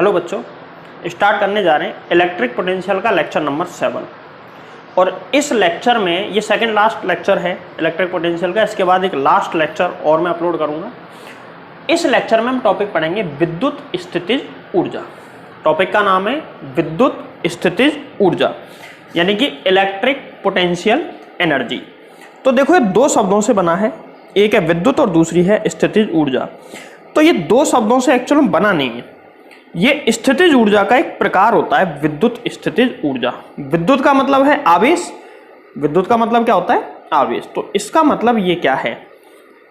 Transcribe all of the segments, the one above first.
Hello बच्चों, start करने जा रहे हैं इलेक्ट्रिक पोटेंशियल का लेक्चर नंबर 7। और इस लेक्चर में ये सेकंड लास्ट लेक्चर है इलेक्ट्रिक पोटेंशियल का। इसके बाद एक लास्ट लेक्चर और मैं अपलोड करूंगा। इस लेक्चर में हम टॉपिक पढ़ेंगे विद्युत स्थितिज ऊर्जा। टॉपिक का नाम है विद्युत स्थितिज ऊर्जा, यानी कि इलेक्ट्रिक पोटेंशियल एनर्जी। तो देखो ये दो शब्दों से बना है, एक है विद्युत और दूसरी है स्थितिज ऊर्जा। तो ये दो शब्दों से एक्चुअली बना नहीं है, ये स्थितिज ऊर्जा का एक प्रकार होता है विद्युत स्थितिज ऊर्जा। विद्युत का मतलब है आवेश, विद्युत का मतलब क्या होता है आवेश। तो इसका मतलब ये क्या है,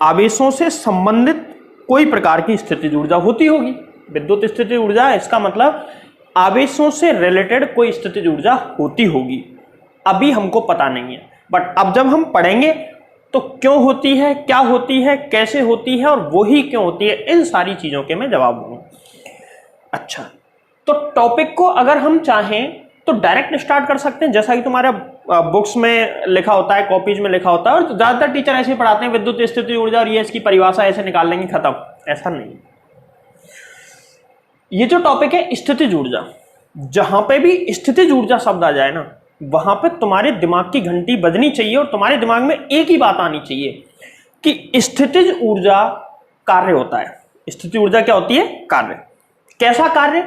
आवेशों से संबंधित कोई प्रकार की स्थितिज ऊर्जा होती होगी। विद्युत स्थितिज ऊर्जा इसका मतलब आवेशों से रिलेटेड कोई स्थितिज ऊर्जा होती होगी। अभी हमको पता नहीं है, बट अब जब हम पढ़ेंगे तो क्यों होती है, क्या होती है, कैसे होती है और वो ही क्यों होती है, इन सारी चीजों के मैं जवाब दूंगा। अच्छा, तो टॉपिक को अगर हम चाहें तो डायरेक्ट स्टार्ट कर सकते हैं, जैसा कि तुम्हारे बुक्स में लिखा होता है, कॉपीज में लिखा होता है। और ज्यादातर टीचर ऐसे पढ़ाते हैं विद्युत स्थितिज ऊर्जा और ये इसकी परिभाषा ऐसे निकाल लेंगे, खत्म। ऐसा नहीं। ये जो टॉपिक है स्थितिज ऊर्जा, जहां पे भी स्थितिज ऊर्जा शब्द आ जाए ना, वहां पे तुम्हारे दिमाग की घंटी बजनी चाहिए और तुम्हारे दिमाग में एक ही बात आनी चाहिए कि स्थितिज ऊर्जा कार्य होता है। स्थितिज ऊर्जा क्या होती है, कार्य। कैसा कार्य,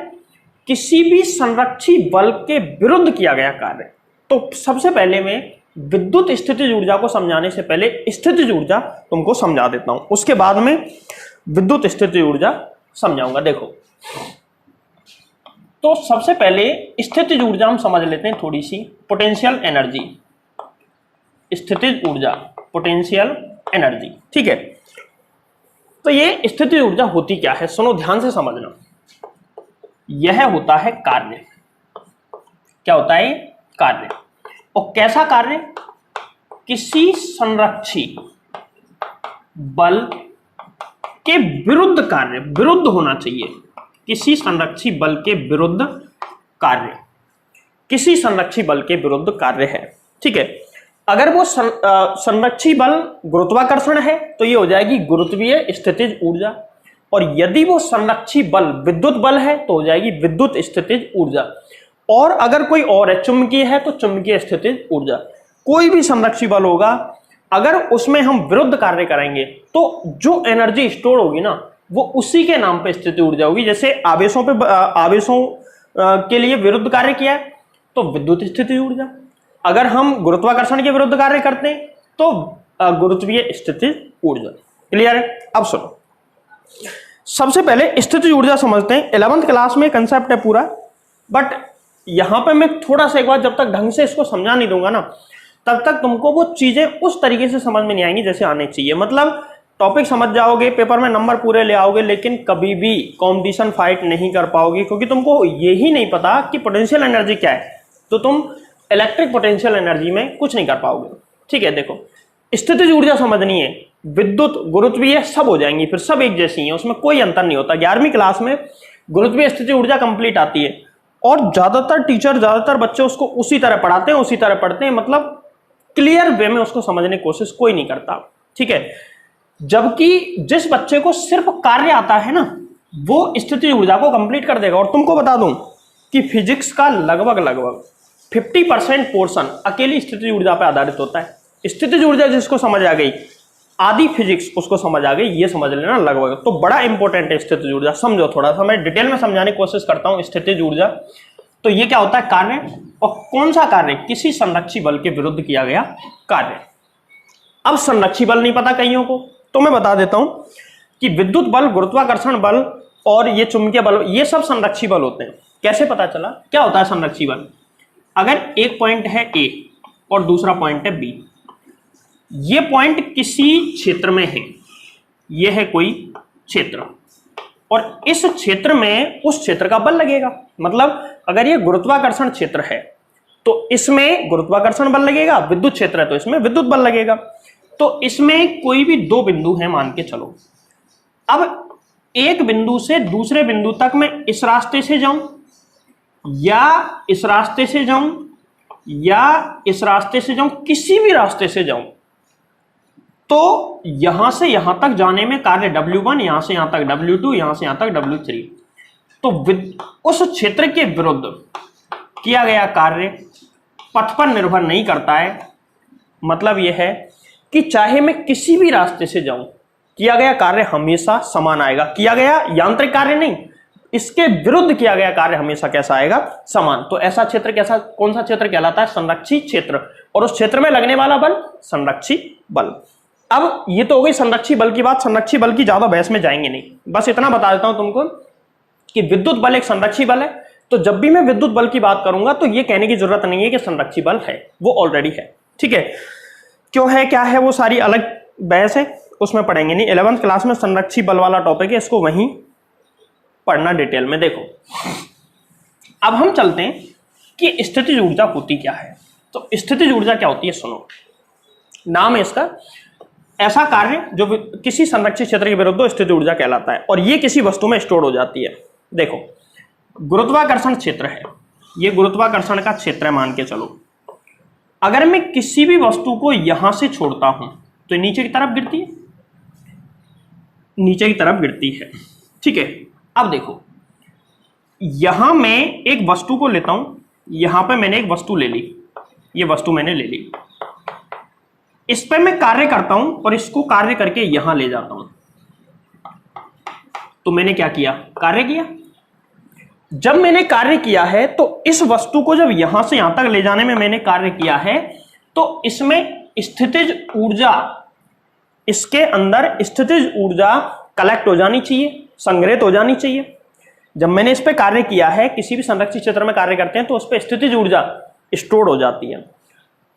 किसी भी संरक्षी बल के विरुद्ध किया गया कार्य। तो सबसे पहले मैं विद्युत स्थितिज ऊर्जा को समझाने से पहले स्थितिज ऊर्जा तुमको समझा देता हूं, उसके बाद में विद्युत स्थितिज ऊर्जा समझाऊंगा। देखो, तो सबसे पहले स्थितिज ऊर्जा हम समझ लेते हैं थोड़ी सी। पोटेंशियल एनर्जी, स्थितिज ऊर्जा, पोटेंशियल एनर्जी, ठीक है। तो ये स्थितिज ऊर्जा होती क्या है, सुनो ध्यान से समझना। यह होता है कार्य। क्या होता है, कार्य। और कैसा कार्य, किसी संरक्षी बल के विरुद्ध कार्य, विरुद्ध होना चाहिए, किसी संरक्षी बल के विरुद्ध कार्य, किसी संरक्षी बल के विरुद्ध कार्य है, ठीक है। अगर वो संरक्षी बल गुरुत्वाकर्षण है तो ये हो जाएगी गुरुत्वीय स्थितिज ऊर्जा। और यदि वो संरक्षी बल विद्युत बल है तो हो जाएगी विद्युत स्थितिज ऊर्जा। और अगर कोई और है, चुंबकीय है, तो चुंबकीय स्थितिज ऊर्जा। कोई भी संरक्षी बल होगा, अगर उसमें हम विरुद्ध कार्य करेंगे तो जो एनर्जी स्टोर होगी ना, वो उसी के नाम पे स्थितिज ऊर्जा होगी। जैसे आवेशों के लिए विरुद्ध कार्य किया है तो विद्युत स्थितिज ऊर्जा। अगर हम गुरुत्वाकर्षण के विरुद्ध कार्य करते हैं तो गुरुत्वीय स्थितिज ऊर्जा। क्लियर है। अब सुनो, सबसे पहले स्थितिज ऊर्जा समझते हैं। 11th क्लास में कंसेप्ट है पूरा, बट यहां पे मैं थोड़ा सा एक बार जब तक ढंग से इसको समझा नहीं दूंगा ना, तब तक तुमको वो चीजें उस तरीके से समझ में नहीं आएंगी जैसे आने चाहिए। मतलब टॉपिक समझ जाओगे, पेपर में नंबर पूरे ले आओगे, लेकिन कभी भी कंपटीशन फाइट नहीं कर पाओगे, क्योंकि तुमको यही नहीं पता कि पोटेंशियल एनर्जी क्या है। तो तुम इलेक्ट्रिक पोटेंशियल एनर्जी में कुछ नहीं कर पाओगे, ठीक है। देखो, स्थितिज ऊर्जा समझनी है, विद्युत गुरुत्वीय सब हो जाएंगी, फिर सब एक जैसी हैं, उसमें कोई अंतर नहीं होता। 11वीं क्लास में गुरुत्वीय स्थितिज ऊर्जा कंप्लीट आती है और ज्यादातर टीचर, ज्यादातर बच्चे उसको उसी तरह पढ़ाते हैं, उसी तरह पढ़ते हैं, मतलब क्लियर वे में उसको समझने की कोशिश कोई नहीं करता, ठीक है। जबकि जिस बच्चे को सिर्फ कार्य आता है ना, वो स्थितिज ऊर्जा को कंप्लीट कर देगा। और तुमको बता दूं कि फिजिक्स का लगभग 50% पोर्शन अकेली स्थितिज ऊर्जा पर आधारित होता है। स्थितिज ऊर्जा जिसको समझ आ गई, आधी फिजिक्स उसको समझ आ गई, ये समझ लेना लगभग। तो बड़ा इंपॉर्टेंट है स्थितिज ऊर्जा, समझो थोड़ा सा। मैं डिटेल में समझाने की कोशिश करता हूं स्थितिज ऊर्जा। तो ये क्या होता है, कार्य। और कौन सा कार्य, किसी संरक्षी बल के विरुद्ध किया गया कार्य। अब संरक्षी बल नहीं पता कईयों को, तो मैं बता देता हूं कि विद्युत बल, गुरुत्वाकर्षण बल और ये चुंबकीय बल, ये सब संरक्षी बल होते हैं। कैसे पता चला, क्या होता है संरक्षी बल। अगर एक पॉइंट है ए और दूसरा पॉइंट है बी, ये पॉइंट किसी क्षेत्र में है, ये है कोई क्षेत्र, और इस क्षेत्र में उस क्षेत्र का बल लगेगा। मतलब अगर ये गुरुत्वाकर्षण क्षेत्र है तो इसमें गुरुत्वाकर्षण बल लगेगा, विद्युत क्षेत्र है तो इसमें विद्युत बल लगेगा। तो इसमें कोई भी दो बिंदु हैं मान के चलो। अब एक बिंदु से दूसरे बिंदु तक मैं इस रास्ते से जाऊं या इस रास्ते से जाऊं या इस रास्ते से जाऊं, किसी भी रास्ते से जाऊं, तो यहां से यहां तक जाने में कार्य W1, यहां से यहां तक W2, यहां से यहां तक W3। तो उस क्षेत्र के विरुद्ध किया गया कार्य पथ पर निर्भर नहीं करता है। मतलब यह है कि चाहे मैं किसी भी रास्ते से जाऊं, किया गया कार्य हमेशा समान आएगा। किया गया यांत्रिक कार्य नहीं, इसके विरुद्ध किया गया कार्य हमेशा कैसा आएगा? समान। तो ऐसा क्षेत्र कैसा, कौन सा क्षेत्र कहलाता है? संरक्षी क्षेत्र। और उस क्षेत्र में लगने वाला बल संरक्षी बल। अब ये तो हो गई संरक्षी बल की बात। संरक्षी बल की ज्यादा बहस में जाएंगे नहीं, बस इतना बता देता हूं तुमको कि विद्युत बल एक संरक्षी बल है। तो जब भी मैं विद्युत बल की बात करूंगा तो ये कहने की जरूरत नहीं है कि संरक्षी बल है, वो ऑलरेडी है। ठीक है, क्यों है, क्या है, वो सारी अलग बहस है, उसमें पढ़ेंगे नहीं। 11th क्लास में संरक्षी बल वाला टॉपिक है, इसको वहीं पढ़ना डिटेल में। देखो अब हम चलते हैं कि स्थितिज ऊर्जा होती क्या है। तो स्थितिज ऊर्जा क्या होती है, सुनो, नाम है इसका। ऐसा कार्य जो किसी संरक्षित क्षेत्र के विरुद्ध स्थितिज ऊर्जा कहलाता है, और ये किसी वस्तु में स्टोर हो जाती है। देखो गुरुत्वाकर्षण क्षेत्र है, ये गुरुत्वाकर्षण का क्षेत्र है मान के चलो। अगर मैं किसी भी वस्तु को यहां से छोड़ता हूं तो नीचे की तरफ गिरती है, नीचे की तरफ गिरती है। ठीक है, अब देखो यहां मैं एक वस्तु को लेता हूं, यहां पे मैंने एक वस्तु ले ली, ये वस्तु मैंने ले ली, इस पे मैं कार्य करता हूं और इसको कार्य करके यहां ले जाता हूं। तो मैंने क्या किया? कार्य किया। जब मैंने कार्य किया है तो इस वस्तु को जब यहां से यहां तक ले जाने में मैंने कार्य किया है, तो इसमें स्थितिज ऊर्जा, इसके अंदर स्थितिज ऊर्जा कलेक्ट हो जानी चाहिए, संग्रहित हो जानी चाहिए। जब मैंने इस पे कार्य किया है, किसी भी संरक्षित क्षेत्र में कार्य करते हैं तो उस पे स्थितिज ऊर्जा स्टोर हो जाती है।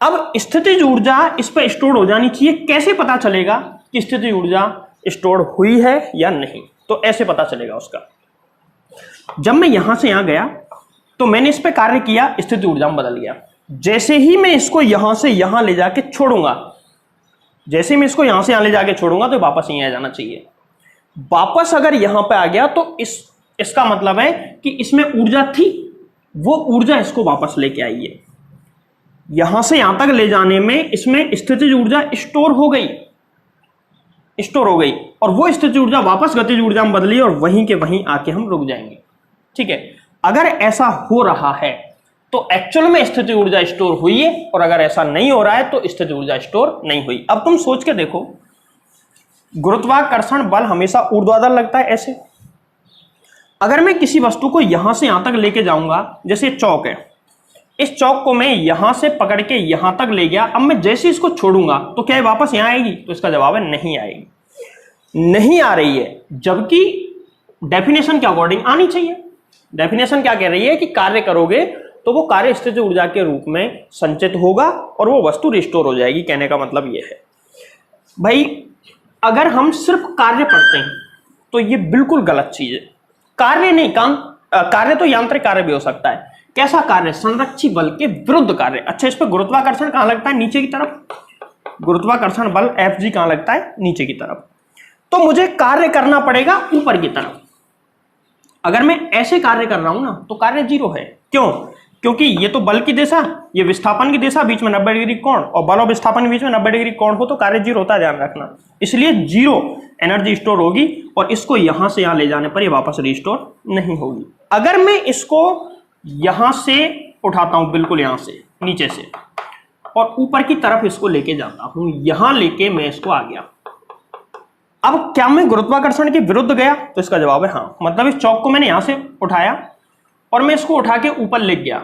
अब स्थितिज ऊर्जा इस पे स्टोर हो जानी चाहिए। कैसे पता चलेगा कि स्थितिज ऊर्जा स्टोर हुई है या नहीं? तो ऐसे पता चलेगा उसका, जब मैं यहां से यहां गया तो मैंने इस पे कार्य किया, स्थितिज ऊर्जा में बदल गया। जैसे ही मैं इसको यहां से यहां ले जाके छोड़ूंगा, जैसे ही मैं इसको यहां से यहां ले जाके छोड़ूंगा तो वापस यहीं आ जाना चाहिए। वापस अगर यहां पे आ गया तो इसका मतलब है कि इसमें ऊर्जा थी, वो ऊर्जा इसको वापस लेके आई है। यहां से यहां तक ले जाने में इसमें स्थितिज ऊर्जा स्टोर हो गई, स्टोर हो गई, और वो स्थितिज ऊर्जा वापस गतिज ऊर्जा में बदली और वहीं के वहीं आके हम रुक जाएंगे। ठीक है, अगर ऐसा हो रहा है तो एक्चुअल में स्थितिज ऊर्जा स्टोर हुई है, और अगर ऐसा नहीं हो रहा है तो स्थितिज ऊर्जा स्टोर नहीं हुई। अब तुम सोच के देखो, गुरुत्वाकर्षण बल हमेशा ऊर्ध्वाधर लगता है ऐसे। अगर मैं किसी वस्तु को यहां से यहां तक लेके जाऊंगा, जैसे चौक है, इस चौक को मैं यहां से पकड़ के यहां तक ले गया, अब मैं जैसे इसको छोड़ूंगा तो क्या वापस यहां आएगी? तो इसका जवाब है नहीं आएगी, नहीं आ रही है। जबकि डेफिनेशन के अकॉर्डिंग आनी चाहिए। डेफिनेशन क्या कह रही है कि कार्य करोगे तो वो कार्य स्थितिज ऊर्जा के रूप में संचित होगा और वो वस्तु रिस्टोर हो जाएगी। कहने का मतलब ये है भाई, अगर हम सिर्फ कार्य पढ़ते हैं तो ये बिल्कुल गलत चीज है। कार्य नहीं, कार्य तो यांत्रिक कार्य भी हो सकता है। कैसा कार्य? संरक्षी बल के विरुद्ध कार्य। अच्छा, इस पर गुरुत्वाकर्षण कहां लगता है? नीचे की तरफ। गुरुत्वाकर्षण बल Fg कहां लगता है? नीचे की तरफ। तो मुझे कार्य करना पड़ेगा ऊपर की तरफ। अगर मैं ऐसे कार्य कर रहा हूं ना तो कार्य जीरो है। क्यों? क्योंकि ये तो बल की दिशा, ये विस्थापन की दिशा, बीच में 90 डिग्री कोण, और बल और विस्थापन के बीच में 90 डिग्री कोण हो तो कार्य जीरो होता है, ध्यान रखना। इसलिए जीरो एनर्जी स्टोर होगी और इसको यहां से यहां ले जाने पर ये वापस रिस्टोर नहीं होगी। अगर मैं इसको यहां से उठाता हूं, बिल्कुल यहां से नीचे से, और ऊपर की तरफ इसको लेके जाता हूं, यहां लेके मैं इसको आ गया, अब क्या मैं गुरुत्वाकर्षण के विरुद्ध गया? तो इसका जवाब है हाँ। मतलब इस चौक को मैंने यहां से उठाया और मैं इसको उठा के ऊपर ले गया।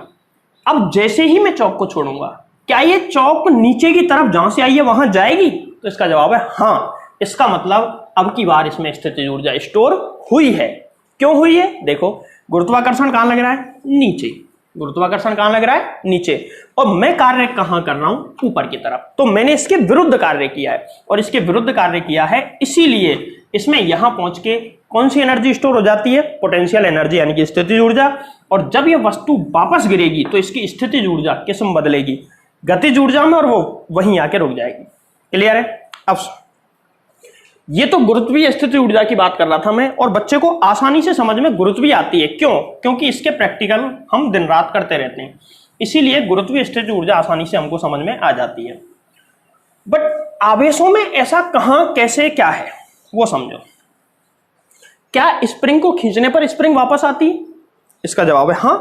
अब जैसे ही मैं चौक को छोड़ूंगा, क्या ये चौक नीचे की तरफ जहां से आई है वहां जाएगी? तो इसका जवाब है हाँ। इसका मतलब अब की बार इसमें स्थितिज ऊर्जा स्टोर हुई है। क्यों हुई है? देखो, गुरुत्वाकर्षण कहां लग रहा है? नीचे। गुरुत्वाकर्षण कहां लग रहा है? नीचे। और मैं कार्य कहां कर रहा हूं? ऊपर की तरफ। तो मैंने इसके विरुद्ध कार्य किया है, और इसके विरुद्ध कार्य किया है इसीलिए इसमें यहां पहुंच के कौन सी एनर्जी स्टोर हो जाती है? पोटेंशियल एनर्जी, यानी कि स्थितिज ऊर्जा। और जब ये वस्तु वापस गिरेगी तो इसकी स्थितिज ऊर्जा किस में बदलेगी? गतिज ऊर्जा में, और वो वहीं आके रुक जाएगी। क्लियर है? अब ये तो गुरुत्वीय स्थितिज ऊर्जा की बात कर रहा था मैं, और बच्चे को आसानी से समझ में गुरुत्वीय आती है। क्यों? क्योंकि इसके प्रैक्टिकल हम दिन रात करते रहते हैं, इसीलिए गुरुत्वीय स्थितिज ऊर्जा आसानी से हमको समझ में आ जाती है। बट आवेशों में ऐसा कहां, कैसे, क्या है वो समझो। क्या स्प्रिंग को खींचने पर स्प्रिंग वापस आती है? इसका जवाब है हाँ।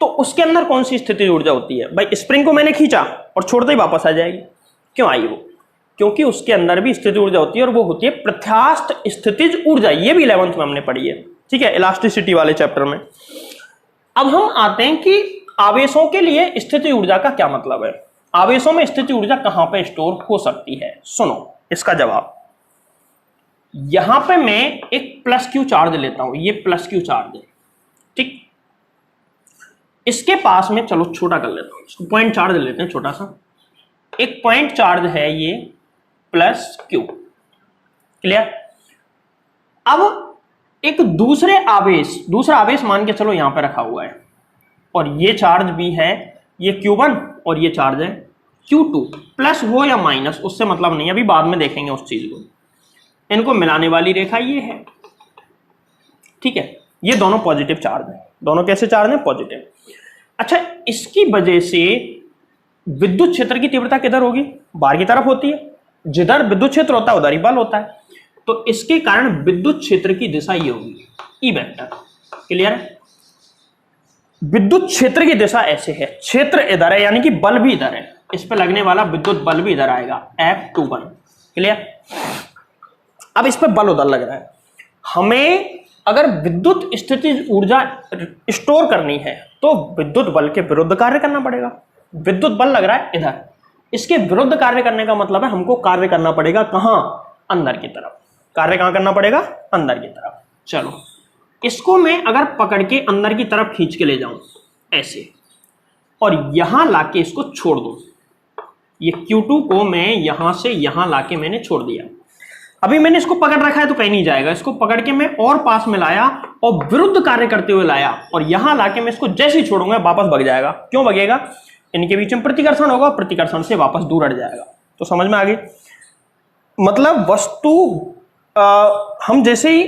तो उसके अंदर कौन सी स्थितिज ऊर्जा होती है भाई? स्प्रिंग को मैंने खींचा और छोड़ते ही वापस आ जाएगी। क्यों आई वो? क्योंकि उसके अंदर भी स्थितिज ऊर्जा होती है और वो होती है प्रत्यास्थ स्थितिज ऊर्जा। ये भी 11th में हमने पढ़ी है, ठीक है, इलास्टिसिटी वाले चैप्टर में। अब हम आते हैं कि आवेशों के लिए स्थितिज ऊर्जा का क्या मतलब है। आवेशों में स्थितिज ऊर्जा कहां पे स्टोर हो सकती है? सुनो इसका जवाब। यहां पे मैं एक प्लस क्यू चार्ज लेता हूं, ये प्लस क्यू चार्ज है, ठीक। इसके पास में चलो छोटा कर लेता हूं, इसको पॉइंट चार्ज लेते हैं छोटा सा। एक पॉइंट चार्ज है ये प्लस क्यू, क्लियर। अब एक दूसरा आवेश मान के चलो यहां पे रखा हुआ है और ये चार्ज भी है, ये Q1 और ये चार्ज है Q2। प्लस हो या माइनस उससे मतलब नहीं, अभी बाद में देखेंगे उस चीज को। इनको मिलाने वाली रेखा ये है, ठीक है। ये दोनों पॉजिटिव चार्ज है। दोनों कैसे चार्ज है? पॉजिटिव। अच्छा, इसकी वजह से विद्युत क्षेत्र की तीव्रता किधर होगी? बाहर की तरफ होती है। जिधर विद्युत क्षेत्र होता है उधर ही बल होता है, तो इसके कारण विद्युत क्षेत्र की दिशा ये होगी, ई वेक्टर। क्लियर है? विद्युत क्षेत्र की दिशा ऐसे है, क्षेत्र इधर है यानी कि बल भी इधर है, इस पर लगने वाला विद्युत बल भी इधर आएगा, F21। क्लियर? अब इस पर बल उधर लग रहा है। हमें अगर विद्युत स्थितिज ऊर्जा स्टोर करनी है तो विद्युत बल के विरुद्ध कार्य करना पड़ेगा। विद्युत बल लग रहा है इधर, इसके विरुद्ध कार्य करने का मतलब है हमको कार्य करना पड़ेगा कहां? अंदर की तरफ। कार्य कहां करना पड़ेगा? अंदर की तरफ। चलो, इसको मैं अगर पकड़ के अंदर की तरफ खींच के ले जाऊं ऐसे, और यहां लाके इसको छोड़ दूं, ये Q2 को मैं यहां से यहां लाके मैंने छोड़ दिया। अभी मैंने इसको पकड़ रखा है तो कहीं नहीं जाएगा। इसको पकड़ के मैं और पास में लाया और विरुद्ध कार्य करते हुए लाया, और यहां लाके मैं इसको जैसे ही छोड़ूंगा वापस भाग जाएगा। क्यों भगेगा? इनके बीच में प्रतिकर्षण होगा, प्रतिकर्षण से वापस दूर हट जाएगा। तो समझ में आ गई? मतलब वस्तु हम जैसे ही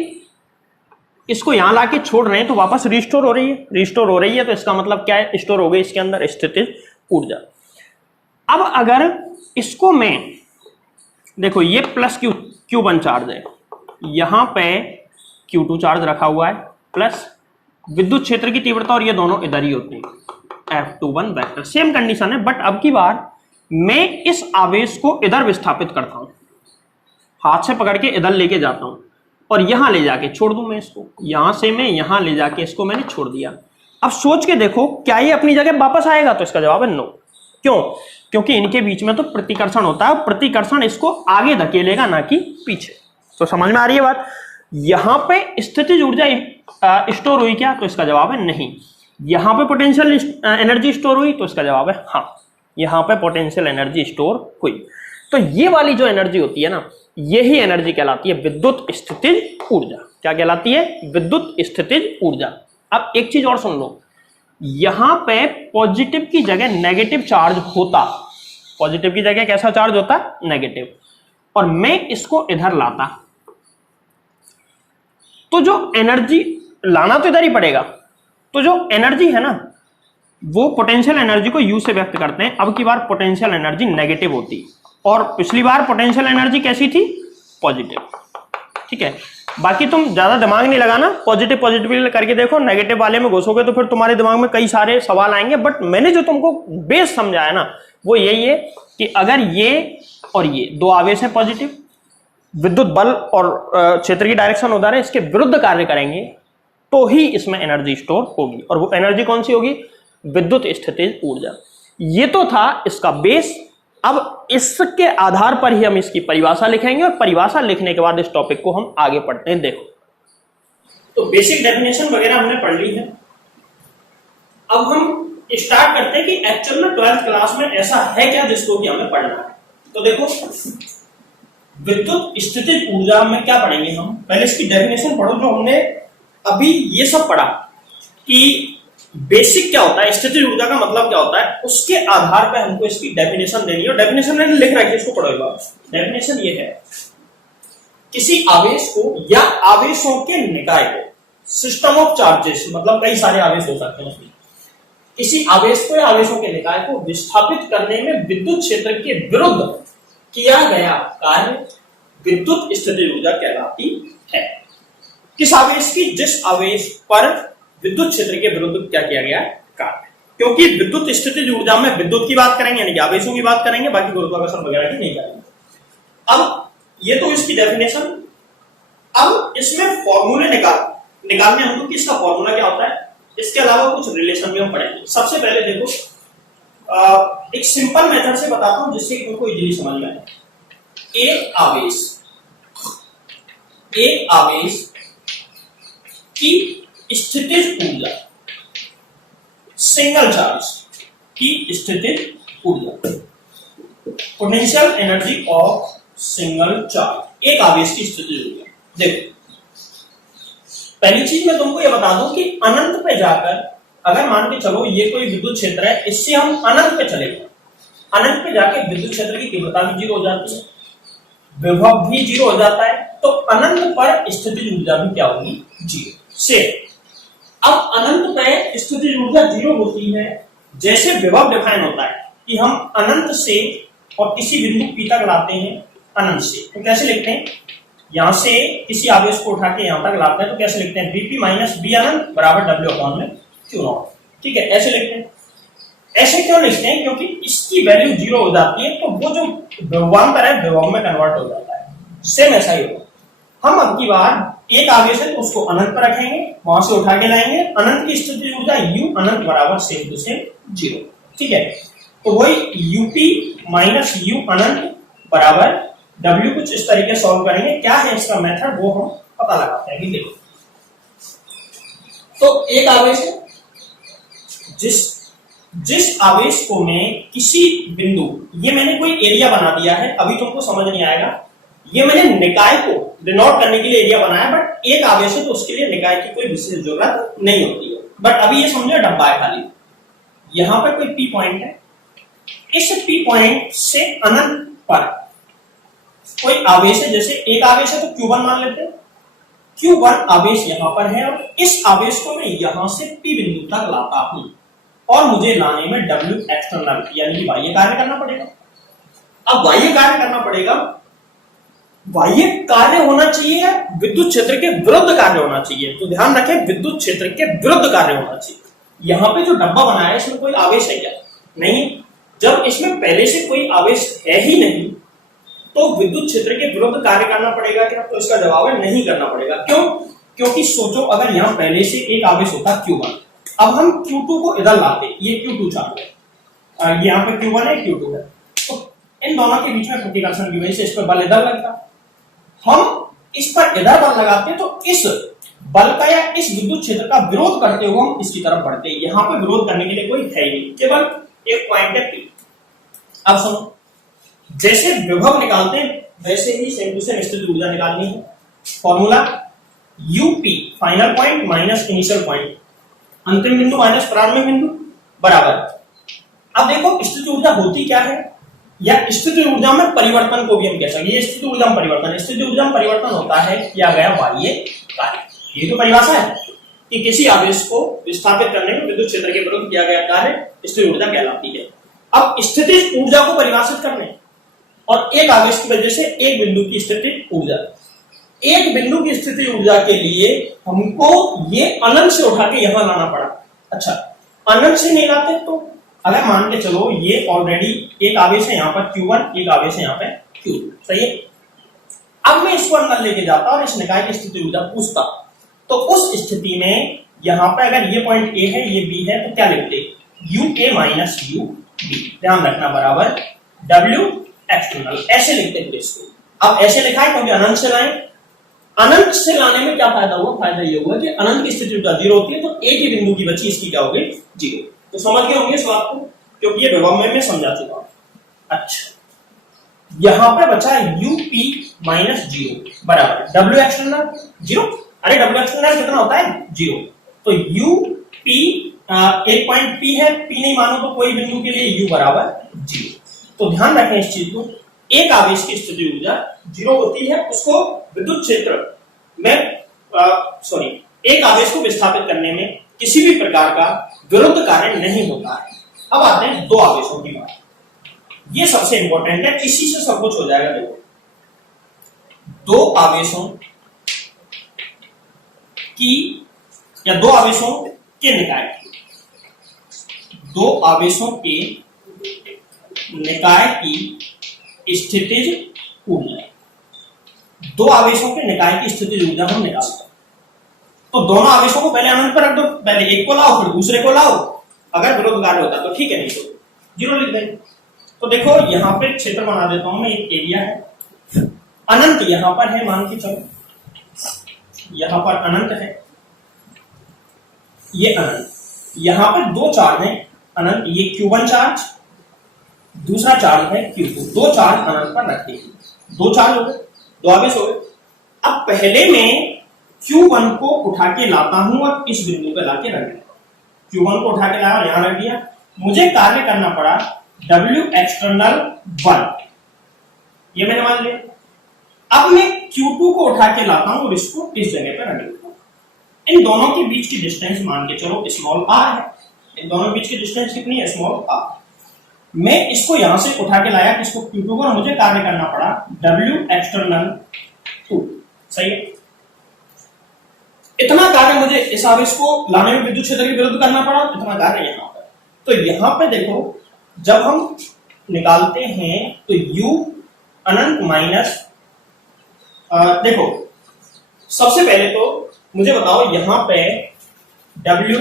इसको यहां लाके छोड़ रहे हैं तो वापस रिस्टोर हो रही है। रिस्टोर हो रही है तो इसका मतलब क्या है? स्टोर हो गई इसके अंदर स्थितिज ऊर्जा। अब अगर इसको मैं देखो, ये प्लस Q1 चार्ज है, यहां पे Q2 चार्ज रखा हुआ है, प्लस विद्युत क्षेत्र की तीव्रता और ये दोनों इधर ही होती है, F21 वेक्टर। सेम कंडीशन है, बट अब की बार मैं इस आवेश को इधर विस्थापित करता हूं, हाथ से पकड़ के इधर लेके जाता हूं और यहां ले जाके छोड़ दूं मैं इसको। यहां से मैं यहां ले जाके इसको मैंने छोड़ दिया। अब सोच के देखो, क्या ये अपनी जगह वापस आएगा? तो इसका जवाब है नो। क्यों? क्योंकि इनके बीच में तो प्रतिकर्षण होता है, प्रतिकर्षण इसको आगे धकेलेगा ना कि पीछे। तो समझ में आ रही है बात? यहां पे स्थितिज ऊर्जा स्टोर हुई क्या? तो इसका जवाब है नहीं। यहां पे पोटेंशियल एनर्जी स्टोर हुई? तो इसका जवाब है हाँ, यहां पे पोटेंशियल एनर्जी स्टोर हुई। तो ये वाली जो एनर्जी होती है ना, यही एनर्जी कहलाती है विद्युत स्थितिज ऊर्जा। क्या कहलाती है? विद्युत स्थितिज ऊर्जा। अब एक चीज और सुन लो, यहां पे पॉजिटिव की जगह नेगेटिव चार्ज होता, पॉजिटिव की जगह कैसा चार्ज होता? नेगेटिव, और मैं इसको इधर लाता, तो जो एनर्जी लाना तो इधर ही पड़ेगा, तो जो एनर्जी है ना वो पोटेंशियल एनर्जी को U से व्यक्त करते हैं। अब की बार पोटेंशियल एनर्जी नेगेटिव होती, और पिछली बार पोटेंशियल एनर्जी कैसी थी? पॉजिटिव। ठीक है, बाकी तुम ज्यादा दिमाग नहीं लगाना, पॉजिटिव पॉजिटिव करके देखो, नेगेटिव वाले में घुसोगे तो फिर तुम्हारे दिमाग में कई सारे सवाल आएंगे। बट मैंने जो तुमको बेस समझाया ना वो यही है कि अगर ये और ये दो आवेश है पॉजिटिव, विद्युत बल और क्षेत्र की डायरेक्शन उधर है, इसके विरुद्ध कार्य करेंगे तो ही इसमें एनर्जी स्टोर होगी, और वो एनर्जी कौन सी होगी? विद्युत स्थितिज ऊर्जा। ये तो था इसका बेस। अब इसके आधार पर ही हम इसकी परिभाषा लिखेंगे, और परिभाषा लिखने के बाद इस टॉपिक को हम आगे पढ़ते हैं। देखो, तो बेसिक डेफिनेशन वगैरह हमने पढ़ ली है। अब हम स्टार्ट करते हैं कि एक्चुअल में 12th क्लास में ऐसा है क्या जिसको कि हमें पढ़ना है। तो देखो, विद्युत स्थितिज ऊर्जा में क्या पढ़ेंगे हम? पहले इसकी डेफिनेशन पढ़ो, जो हमने अभी ये सब पढ़ा कि बेसिक क्या होता है, स्थितिज ऊर्जा का मतलब क्या होता है, उसके आधार पर हमको इसकी डेफिनेशन देनी है। डेफिनेशन मैंने लिख रखी है, इसको पढ़ो एक बार। डेफिनेशन ये है, किसी आवेश को या आवेशों के निकाय को, सिस्टम ऑफ चार्जेस, मतलब कई सारे आवेश हो सकते हैं उसमें, किसी आवेश को या आवेशों के निकाय को विस्थापित करने में विद्युत क्षेत्र के विरुद्ध किया गया कार्य विद्युत स्थितिज ऊर्जा कहलाती है। किस आवेश की? जिस आवेश पर विद्युत क्षेत्र के विरुद्ध क्या किया गया? कार्य। क्योंकि विद्युत स्थितिज ऊर्जा में विद्युत की बात करेंगे यानी कि आवेशों की बात करेंगे, बाकी गुरुत्वाकर्षण वगैरह की नहीं करेंगे। अब ये तो इसकी डेफिनेशन। अब इसमें फॉर्मूले निकालने हमको कि इसका फॉर्मूला क्या होता है, इसके अलावा कुछ रिलेशन भी हम पढ़ेंगे। सबसे पहले देखो एक सिंपल मेथड से बताता हूं जिससे कि तुमको इजीली समझ में आए। एक आवेश की स्थितिज ऊर्जा, सिंगल चार्ज की स्थितिज ऊर्जा, potential energy of single charge, एक आवेश की स्थितिज ऊर्जा। देखो पहली चीज मैं तुमको ये बता दूं कि अनंत पे जाकर अगर मान के चलो ये कोई विद्युत क्षेत्र है, इससे हम अनंत पे चले गए, अनंत पे जाके विद्युत क्षेत्र की तीव्रता भी 0 हो जाती है, विभव भी 0 हो जाता है, तो अनंत पर स्थितिज ऊर्जा भी क्या होगी? 0 से। अब अनंत पे स्थितिज ऊर्जा 0 होती है, जैसे विभव डिफाइन होता है कि हम अनंत से और किसी बिंदु P तक लाते हैं अनंत से, तो कैसे लिखते हैं? यहां से किसी आवेश को उठा के यहां तक लाते हैं तो कैसे लिखते हैं? Vp माइनस बी अनंत बराबर W/Q0। ठीक है, ऐसे लिखते हैं। ऐसे क्यों लिखते हैं? क्योंकि इसकी वैल्यू 0 हो जाती है तो वो जो विभवांतर है विभव में कन्वर्ट हो जाता है। सेम ऐसा ही होगा। हम अब की बार एक आवेश है तो उसको अनंत पर रखेंगे, वहां से उठा के लाएंगे, अनंत की स्थितिज ऊर्जा U अनंत बराबर सेम टू सेम 0। ठीक है, तो वही UP माइनस U अनंत बराबर W। कुछ इस तरीके सॉल्व करेंगे। क्या है इसका मेथड वो हम पता लगाते हैं। देखो तो एक आवेश है, जिस आवेश को मैं किसी बिंदु, ये मैंने कोई एरिया बना दिया है, अभी तुमको समझ नहीं आएगा, ये मैंने निकाय को डिनोट करने के लिए एरिया बनाया, बट एक आवेश है तो उसके लिए निकाय की कोई विशेष जरूरत नहीं होती है। बट अभी ये समझो डब्बा है खाली, यहां पर कोई P पॉइंट है, इस P पॉइंट से अनंत पर कोई आवेश है, जैसे एक आवेश है तो Q1 मान लेते हैं, Q1 आवेश यहां पर है और इस आवेश को मैं यहां से P बिंदु तक लाता हूं और मुझे लाने में W एक्सटर्नल यानी कि बाह्य कार्य करना पड़ेगा। अब बाह्य कार्य करना पड़ेगा, बाह्य कार्य होना चाहिए विद्युत क्षेत्र के विरुद्ध कार्य होना चाहिए। तो ध्यान रखें, विद्युत क्षेत्र के विरुद्ध कार्य होना चाहिए। यहां पे जो डब्बा बनाया है इसमें कोई आवेश है क्या? नहीं। जब इसमें पहले से कोई आवेश है ही नहीं तो विद्युत क्षेत्र के विरुद्ध कार्य करना पड़ेगा क्या? तो इसका जवाब है नहीं करना पड़ेगा। क्यों? क्योंकि सोचो अगर यहां पहले से एक आवेश होता Q1, अब हम Q2 को इधर लाते, ये Q2 चार्ज है, यहाँ पे Q1 है Q2 है, तो इन दोनों के बीच में प्रतिकर्षण की वजह से इस पर बल इधर लगता, हम इस पर इधर बल लगाते तो इस बल का या इस विद्युत क्षेत्र का विरोध करते हुए हम इसकी तरफ बढ़ते। यहाँ पे विरोध करने के लिए कोई है ही नहीं, केवल एक पॉइंट है P। अब सुनो, जैसे विभव निकालते हैं वैसे ही सेम टू सेम स्थितिज ऊर्जा निकालनी है। Formula UP final point minus initial point, अंतिम बिंदु माइनस प्रारंभिक बिंदु बराबर। अब देखो स्थितिज ऊर्जा होती क्या है, या स्थितिज ऊर्जा में परिवर्तन को भी हम कह सकते हैं। स्थितिज ऊर्जा में परिवर्तन, स्थितिज ऊर्जा में परिवर्तन होता है किया गया बाह्य कार्य। ये तो परिभाषा है कि किसी आवेश को विस्थापित करने में विद्युत क्षेत्र के विरुद्ध किया गया कार्य स्थितिज ऊर्जा कहलाती है। अब स्थितिज ऊर्जा को परिभाषित करने और एक आवेश की वजह से एक बिंदु की स्थितिज ऊर्जा, एक बिंदु की स्थितिज ऊर्जा के लिए हमको ये अनंत से उठा के यहां लाना पड़ा। अच्छा, अनंत से नहीं लाते तो अगर मान के चलो ये ऑलरेडी एक आवेश है यहाँ पर Q1, एक आवेश है यहाँ पे Q2, सही है। अब मैं इसको अंदर लेके जाता और इस निकाय की स्थितिज ऊर्जा पूछता, तो उस स्थिति में यहाँ पे अगर ये पॉइंट A है ये B है तो क्या लिखते? UA माइनस UB, ध्यान रखना, बराबर W एक्सटर्नल, ऐसे लिखते हैं इसको। अब ऐसे लिखा है क्योंकि अनंत से लाए, अनंत से लाने में क्या फायदा हुआ? फायदा ये हुआ कि अनंत की स्थिति ऊर्जा 0 होती है तो एक ही बिंदु की बची, इसकी क्या हो गई? 0। तो समझ गए होंगे इस बात को, क्योंकि ये विभव में मैं समझा चुका हूं। अच्छा, यहां पे बचा UP माइनस 0 बराबर W एक्सटर्नल 0। अरे W एक्सटर्नल कितना होता है? 0। तो UP एक पॉइंट P है, P नहीं मानो तो कोई बिंदु के लिए U बराबर 0। तो ध्यान रखें इस चीज को, एक आवेश की स्थिति ऊर्जा 0 होती है, उसको विद्युत क्षेत्र में एक आवेश को विस्थापित करने में किसी भी प्रकार का विरुद्ध कार्य नहीं होता है। अब आते हैं दो आवेशों की बात, ये सबसे इंपॉर्टेंट है, इसी से सब कुछ हो जाएगा। देखो, दो आवेशों या दो आवेशों के निकाय की, दो आवेशों के निकाय की स्थितिज ऊर्जा, दो आवेशों के निकाय की स्थितिज ऊर्जा हम निकालते हैं। तो दोनों आवेशों को पहले अनंत पर रख दो, पहले एक को लाओ फिर दूसरे को लाओ, अगर विरोध कार्य होता तो ठीक है, नहीं तो जीरो लिख देंगे। तो देखो यहां पे क्षेत्र बना देता हूं मैं, एक एरिया है, अनंत यहां पर है, मान के चलो यहां पर अनंत है, ये अनंत, यहां पर दो चार्ज है अनंत, ये Q1 चार्ज, दूसरा चार्ज है Q2, दो चार्ज अनंत पर रखते हैं, दो चार्ज हो गए, दो आवेश हो गए। अब पहले मैं Q1 को उठा के लाता हूं और इस बिंदु पे लाके रख दिया, Q1 को उठा के लाया और यहां रख दिया, मुझे कार्य करना पड़ा W एक्सटर्नल 1, ये मैंने मान लिया। अब मैं Q2 को उठा के लाता हूं और इसको इस जगह पे रख देता हूं। इन दोनों के बीच की डिस्टेंस मान के चलो स्मॉल r है, इन दोनों के बीच की डिस्टेंस कितनी है, स्मॉल r। मैं इसको यहां से उठा के लाया किसको, Q2 को, और मुझे कार्य करना पड़ा W एक्सटर्नल 2, सही है। इतना कार्य मुझे इस आवेश को लाने में विद्युत क्षेत्र के विरुद्ध करना पड़ा, इतना कार्य यहां पर। तो यहां पे देखो जब हम निकालते हैं तो U अनंत माइनस, देखो सबसे पहले तो मुझे बताओ यहां पे W